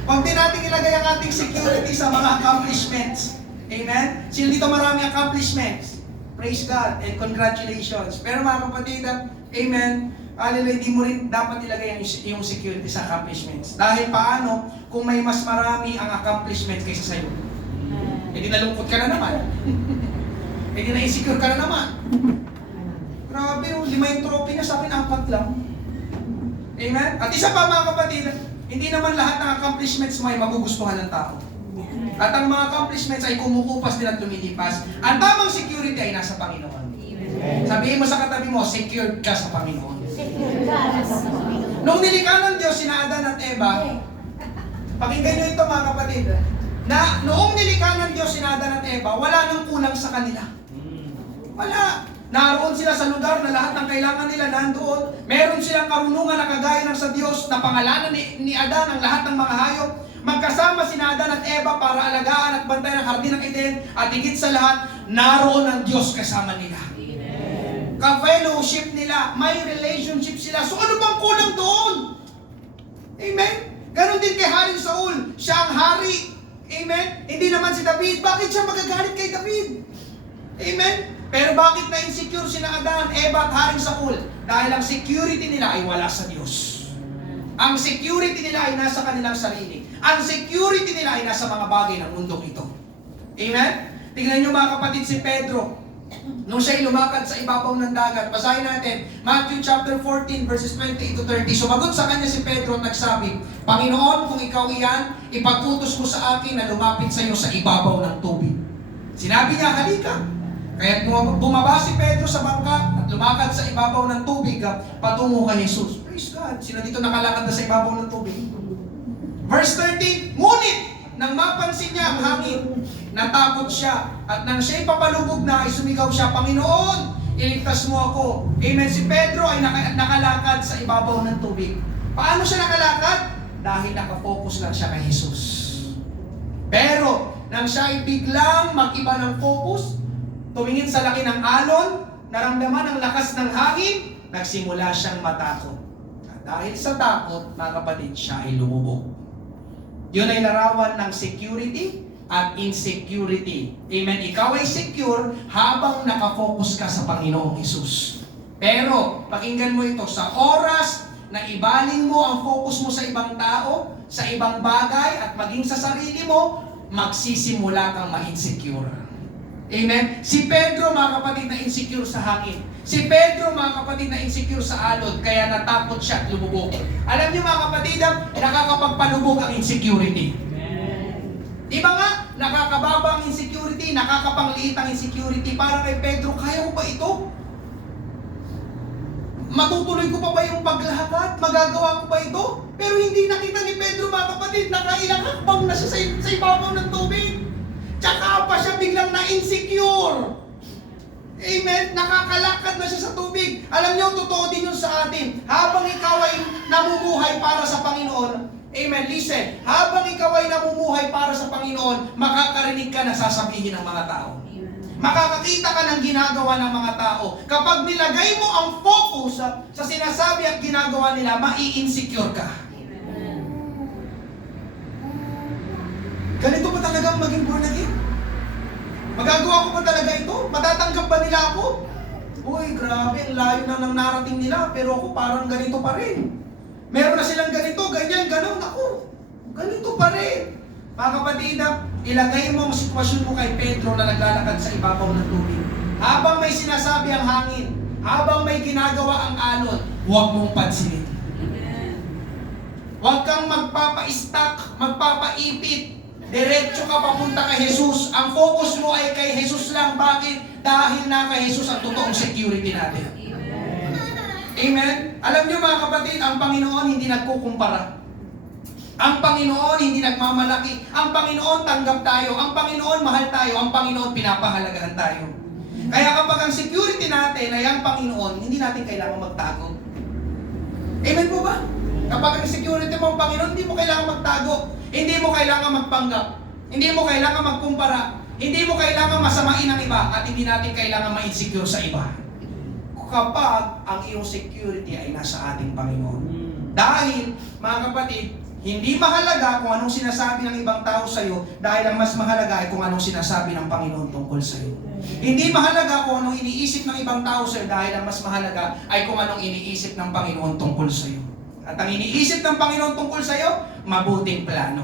Huwag din natin ilagay ang ating security sa mga accomplishments. Amen? Sino dito marami accomplishments? Praise God and congratulations. Pero mga kapatid, amen, hallelujah, hindi mo rin dapat ilagay yung security sa accomplishments. Dahil paano kung may mas marami ang accomplishments kaysa sa'yo? Eh di nalungkot ka na naman. Eh di na-insecure ka na naman. Grabe, 5 yung trophy niya, sa akin 4 lang. Amen? At isa pa mga kapatid, hindi naman lahat ng accomplishments mo ay magugustuhan ng tao. At ang mga accomplishments ay kumukupas din at lumilipas. Ang tamang security ay nasa Panginoon. Sabihin mo sa katabi mo, secured ka sa Panginoon. Nung nilikha ng Diyos sina Adan at Eva, pakinggan nyo ito mga kapatid, na noong nilikha ng Diyos sina Adan at Eva, wala nang kulang sa kanila. Wala. Naroon sila sa lugar na lahat ng kailangan nila nandoon. Meron silang karunungan na kagaya ng sa Diyos na pangalanan ni Adan ang lahat ng mga hayop. Magkasama sina Adan at Eva para alagaan at bantayan ang hardin ng Eden. At higit sa lahat, naroon ang Diyos kasama nila. Ka-fellowship nila, may relationship sila. So ano bang kulang doon? Amen? Ganon din kay Haring Saul. Siya ang hari. Amen? Hindi naman si David. Bakit siya magagalit kay David? Amen? Pero bakit na-insecure sina Adan, Eva at Haring Saul? Dahil ang security nila ay wala sa Diyos. Ang security nila ay nasa kanilang sarili. Ang security nila ay nasa mga bagay ng mundong ito. Amen? Tingnan nyo mga kapatid si Pedro. Nung siya'y lumakad sa ibabaw ng dagat, basahin natin, Matthew chapter 14, verses 28 to 30. Sumagot sa kanya si Pedro at nagsabi, Panginoon, kung ikaw iyan, ipag-utos mo sa akin na lumapit sa iyo sa ibabaw ng tubig. Sinabi niya, halika. Kaya bumaba si Pedro sa bangka at lumakad sa ibabaw ng tubig patungo kay Jesus. Praise God. Sino dito nakalakad na sa ibabaw ng tubig? Verse 30, ngunit nang mapansin niya ang hangin, natakot siya. At nang siya'y papalubog na, ay sumigaw siya, Panginoon, iligtas mo ako. Amen. Si Pedro ay nakalakad sa ibabaw ng tubig. Paano siya nakalakad? Dahil nakafocus lang siya kay Jesus. Pero, nang siya ay biglang mag-iba ng focus, tumingin sa laki ng alon, naramdaman ang lakas ng hangin, nagsimula siyang matakot. At dahil sa takot, mga kapatid, siya ay lumubog. Yun ay larawan ng security at insecurity. Amen. Ikaw ay secure habang nakafocus ka sa Panginoong Hesus. Pero, pakinggan mo ito, sa oras na ibaling mo ang focus mo sa ibang tao, sa ibang bagay, at maging sa sarili mo, magsisimula kang ma-insecure. Amen? Si Pedro, mga kapatid, na insecure sa hangin. Si Pedro, mga kapatid, na insecure sa alon, kaya natakot siya at lumubog. Alam niyo, mga kapatid, nakakapagpalubog ang insecurity. Di ba nga, nakakababa ang insecurity, nakakapangliit ang insecurity. Para kay Pedro, kaya ko ba ito? Matutuloy ko pa ba yung paglakad? Magagawa ko ba ito? Pero hindi nakita ni Pedro, mga kapatid, nakailang hakbang na siya sa ibabaw ng tubig. Tsaka pa siya biglang na-insecure. Amen? Nakakalakad na siya sa tubig. Alam niyo, totoo din yun sa atin. Habang ikaw ay namumuhay para sa Panginoon, amen, listen, habang ikaw ay namumuhay para sa Panginoon, makakarinig ka na sasabihin ng mga tao. Makakakita ka ng ginagawa ng mga tao. Kapag nilagay mo ang focus sa sinasabi at ginagawa nila, mai-insecure ka. Ganito ba talagang maging born again? Magagawa ko ba talaga ito? Matatanggap ba nila ako? Uy, grabe, ang layo na ng narating nila, pero ako parang ganito pa rin. Meron na silang ganito, ganyan, ganon. Ako, ganito pa rin. Mga kapatid, ilagay mo ang sitwasyon mo kay Pedro na naglalakad sa ibabaw ng tubig. Habang may sinasabi ang hangin, habang may ginagawa ang alon, huwag mong pansinin. Huwag kang magpapa-stuck, magpapa-ipit. Diretso ka papunta kay Jesus. Ang focus mo ay kay Jesus lang. Bakit? Dahil na kay Jesus ang totoong security natin. Amen? Alam niyo mga kapatid, ang Panginoon hindi nagkukumpara. Ang Panginoon hindi nagmamalaki. Ang Panginoon tanggap tayo. Ang Panginoon mahal tayo. Ang Panginoon pinapahalagahan tayo. Kaya kapag ang security natin ay ang Panginoon, hindi natin kailangan magtago. Amen po ba? Kapag ang security mo ang Panginoon, hindi mo kailangan magtago. Hindi mo kailangan magpanggap. Hindi mo kailangan magkumpara. Hindi mo kailangan masamain ang iba at hindi natin kailangan ma-insecure sa iba. Kapag ang iyong security ay nasa ating Panginoon. Dahil, mga kapatid, hindi mahalaga kung anong sinasabi ng ibang tao sa iyo dahil ang mas mahalaga ay kung anong sinasabi ng Panginoon tungkol sa iyo. Hindi mahalaga kung anong iniisip ng ibang tao sa iyo dahil ang mas mahalaga ay kung anong iniisip ng Panginoon tungkol sa iyo. At ang iniisip ng Panginoon tungkol sa iyo, mabuting plano.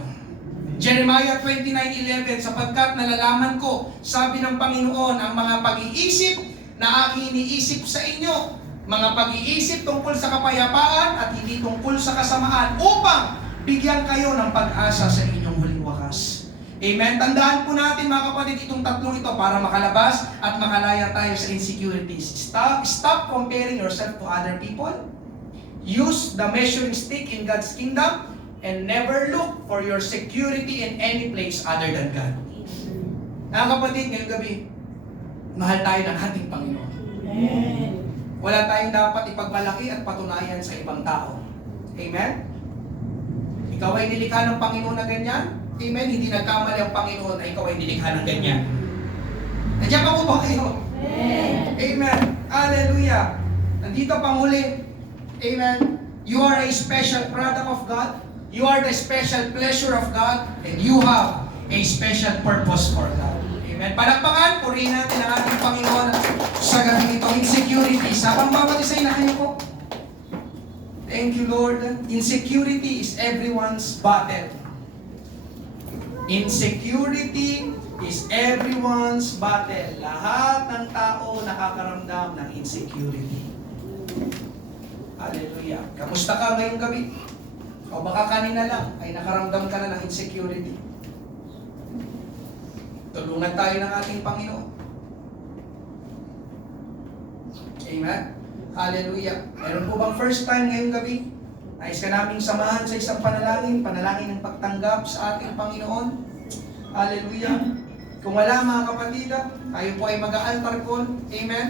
Jeremiah 29:11, sapagkat nalalaman ko, sabi ng Panginoon, ang mga pag-iisip na aking iniisip sa inyo, mga pag-iisip tungkol sa kapayapaan at hindi tungkol sa kasamaan, upang bigyan kayo ng pag-asa sa inyong huling wakas. Amen? Tandaan po natin mga kapatid itong tatlong ito para makalabas at makalaya tayo sa insecurities. Stop comparing yourself to other people. Use the measuring stick in God's kingdom and never look for your security in any place other than God. Mga kapatid, ngayong gabi, mahal tayo ng ating Panginoon. Amen. Wala tayong dapat ipagmalaki at patunayan sa ibang tao. Amen? Ikaw ay nilikha ng Panginoon na ganyan? Amen? Hindi nagkamali ang Panginoon na ikaw ay nilikha ng ganyan. Nandiyan pa po ba kayo? Amen. Amen. Hallelujah. Nandito pang huli. Amen. You are a special product of God. You are the special pleasure of God. And you have a special purpose for God. Amen. Palakpakan, purihin natin ang ating Panginoon sa gabi ito. Insecurity. Sabang bawat isa na kayo po. Thank you, Lord. Insecurity is everyone's battle. Insecurity is everyone's battle. Lahat ng tao nakakaramdam ng insecurity. Hallelujah. Kamusta ka ngayong gabi? O baka kanina lang ay nakaramdam ka na ng insecurity. Tulungan tayo ng ating Panginoon. Amen? Hallelujah. Meron po bang first time ngayong gabi? Nais ka naming samahan sa isang panalangin ng pagtanggap sa ating Panginoon. Hallelujah. Kung wala mga kapatid, tayo po ay mag-a-altar call. Amen.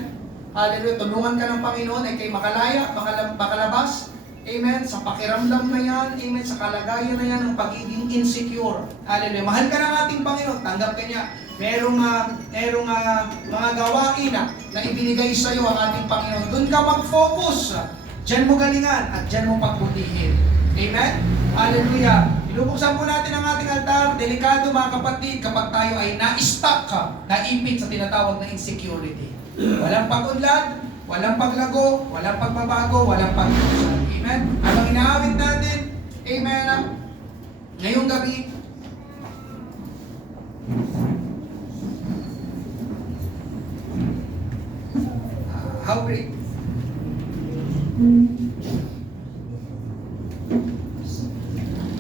Hallelujah. Tulungan ka ng Panginoon ay kay makalaya, makalabas. Amen. Sa pakiramdam na yan. Amen. Sa kalagayan na yan ng pagiging insecure. Hallelujah. Mahal ka ng ating Panginoon. Tanggap ka niya. Merong mga gawain na ibinigay sa iyo ang ating Panginoon. Doon ka mag-focus. Diyan mo galingan at diyan mo pagbutihin. Amen? Hallelujah. Ilubuksan po natin ang ating altar. Delikado mga kapatid kapag tayo ay na-stuck naipit sa tinatawag na insecurity. Walang pag-unlad, walang paglago, walang pagbabago, walang pag-usap. Amen? Habang inaawit natin, amen, ngayong gabi, how great.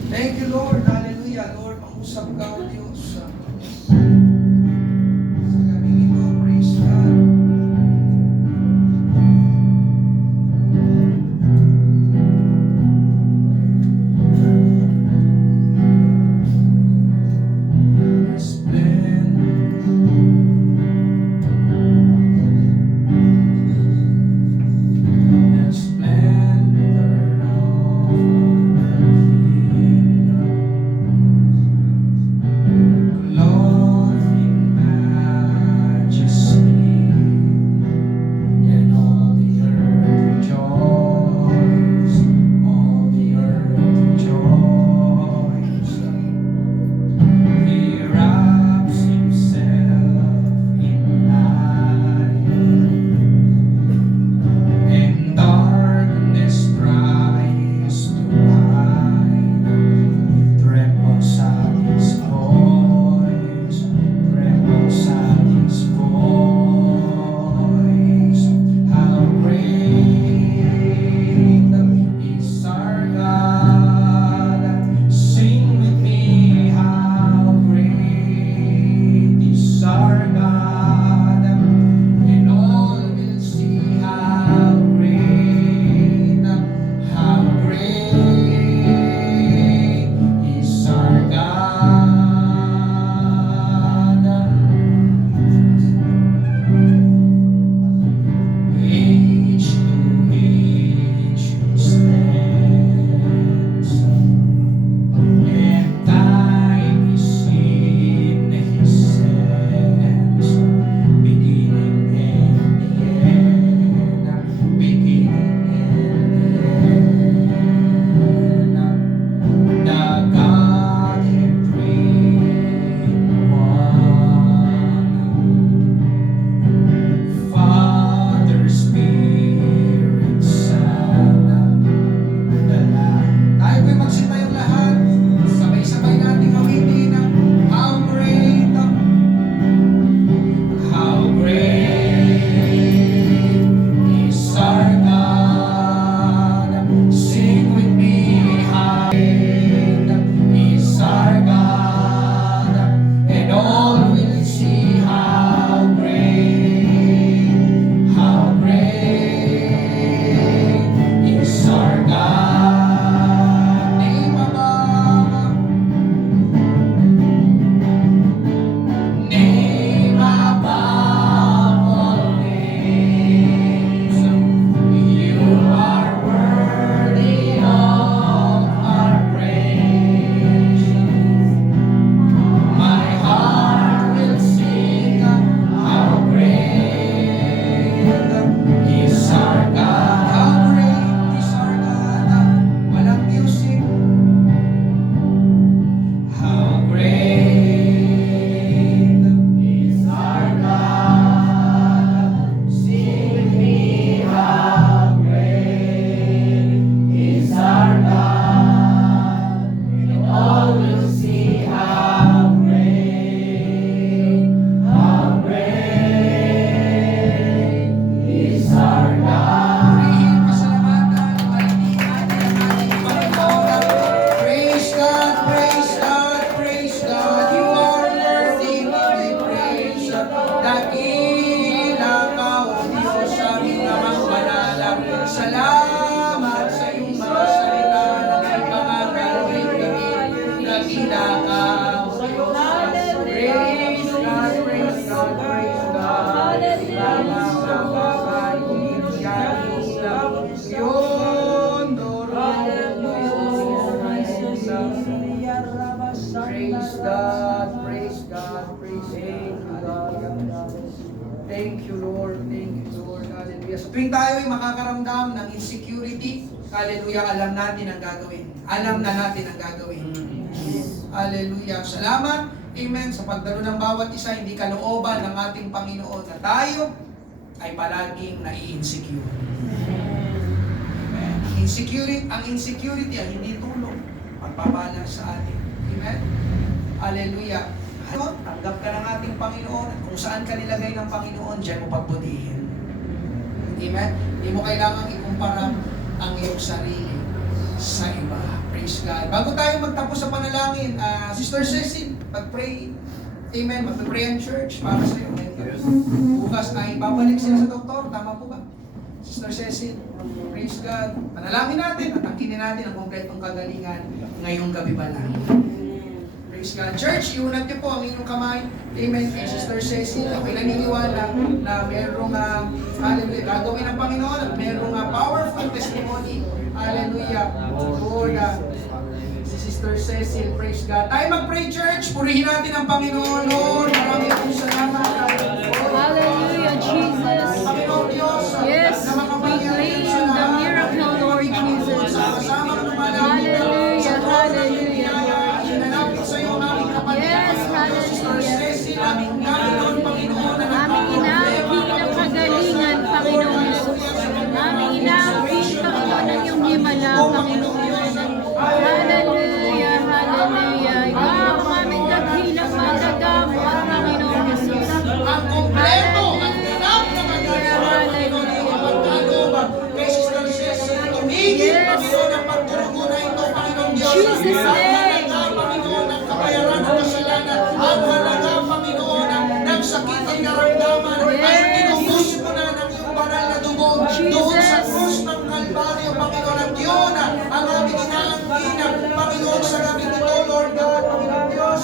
Thank you, Lord. Hallelujah. Lord, mangusap ka, O Diyos. Sa gabing ito, praise God. Lord, Praise God, praise God, praise God. Thank you, Lord. Thank you, Lord. Hallelujah. Sa tuwing tayo ay makakaramdam ng insecurity, hallelujah, alam natin ang gagawin. Alam na natin ang gagawin. Hallelujah. Salamat. Amen. Sa pagdalo ng bawat isa, hindi kalooban ng ating Panginoon na tayo ay palaging nai-insecure. Amen. Ang insecurity ay hindi tulong. Pagpapala sa atin. Amen. Hallelujah. Tanggap ka ng ating Panginoon at kung saan ka nilagay ng Panginoon, diyan mo pagbutihin. Amen? Hindi mo kailangang ikumpara ang iyong sarili sa iba. Praise God. Bago tayo magtapos sa panalangin, Sister Cecil, pag-pray. Amen. Mag-pray ang church para sa iyo. Bukas ay babalik sila sa doktor. Tama po ba? Sister Cecil, praise God. Panalangin natin at angkinin natin ang kompletong kagalingan ngayong gabi pa lang. Praise God. Church, iunat niyo po ang inyong kamay. Amen. Kay Sister Cecil, ako'y naniniwala na merong hallelujah, gagawin ng Panginoon at merong powerful testimony. Hallelujah. Lord, si Sister Cecil, praise God. Tayo mag-pray, church. Purihin natin ang Panginoon. Lord, maraming pong salamat. Hallelujah, Jesus. Panginoon Diyos, Yes, na we makapangyarihan claim sa the lahat. miracle, Lord Jesus. Kasama ka naman namin. Hallelujah, hallelujah. Hinanapit sa iyo ang aming kapatid. Yes, Sister hallelujah. Cecil, aming Panginoon, Panginoon, na Aming inaangkin ang kagalingan, Panginoon Jesus. Aming inaangkin, Panginoon, ang iyong himala, Panginoon. Hallelujah, hallelujah. Ikaw ang aming dakilang mandagamot, Panginoon Jesus. ang kompleto at ganap na kagalingan, Panginoon, ang ipagkaloob kay Sister Cecil. Tumigil, Yes. Panginoon, ang pagturugo na ito, Panginoon Diyos. Jesus' Ang name. halaga, Panginoon, ng kabayaran ng kasalanan. Ang halaga, Panginoon, ng sakit at karamdaman. Ay Yes. tinubos mo na ng iyong banal na dugo doon sa Jesus. krus ng Kalbaryo, Panginoon. At yun ang aming inaangkin, Panginoon, sa gabi ito, Lord God, Panginoon Diyos.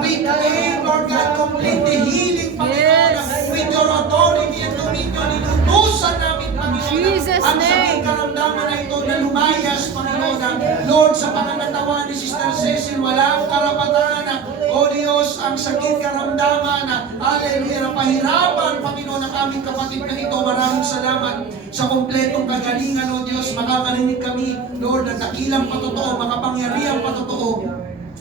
We claim, Lord God, complete healing, Panginoon. Yes. With your authority and dominion, inutusan namin, Panginoon, Jesus' ang sakit name. karamdaman na ito na lumayas, Panginoon. Lord, sa pangangatawan ni Sister Cecil, walang karapatan na, O Diyos, ang sakit karamdaman na, hallelujah, na pahirapan, Panginoon, ang aming kapatid na ito. Maraming salamat sa kompletong kagalingan, O Diyos. Makakarinig kami, Lord, ng dakilang patotoo, makapangyarihang patotoo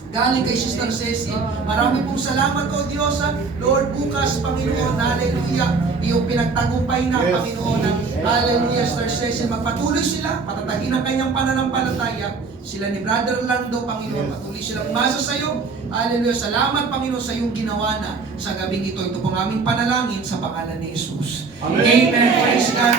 galing kay Sister Cecil. Marami pong salamat, O Diyos. Lord, bukas, Panginoon, hallelujah, iyong pinagtagumpay na, Panginoon, hallelujah, Sister Cecil. Magpatuloy sila, patatagin ang kanyang pananampalataya. Sila ni Brother Lando, Panginoon, patuloy silang umasa sa iyo. Hallelujah, salamat, Panginoon, sa iyong ginawa na sa gabing ito. Ito pong aming panalangin sa pangalan ni Jesus. Amen. Praise God.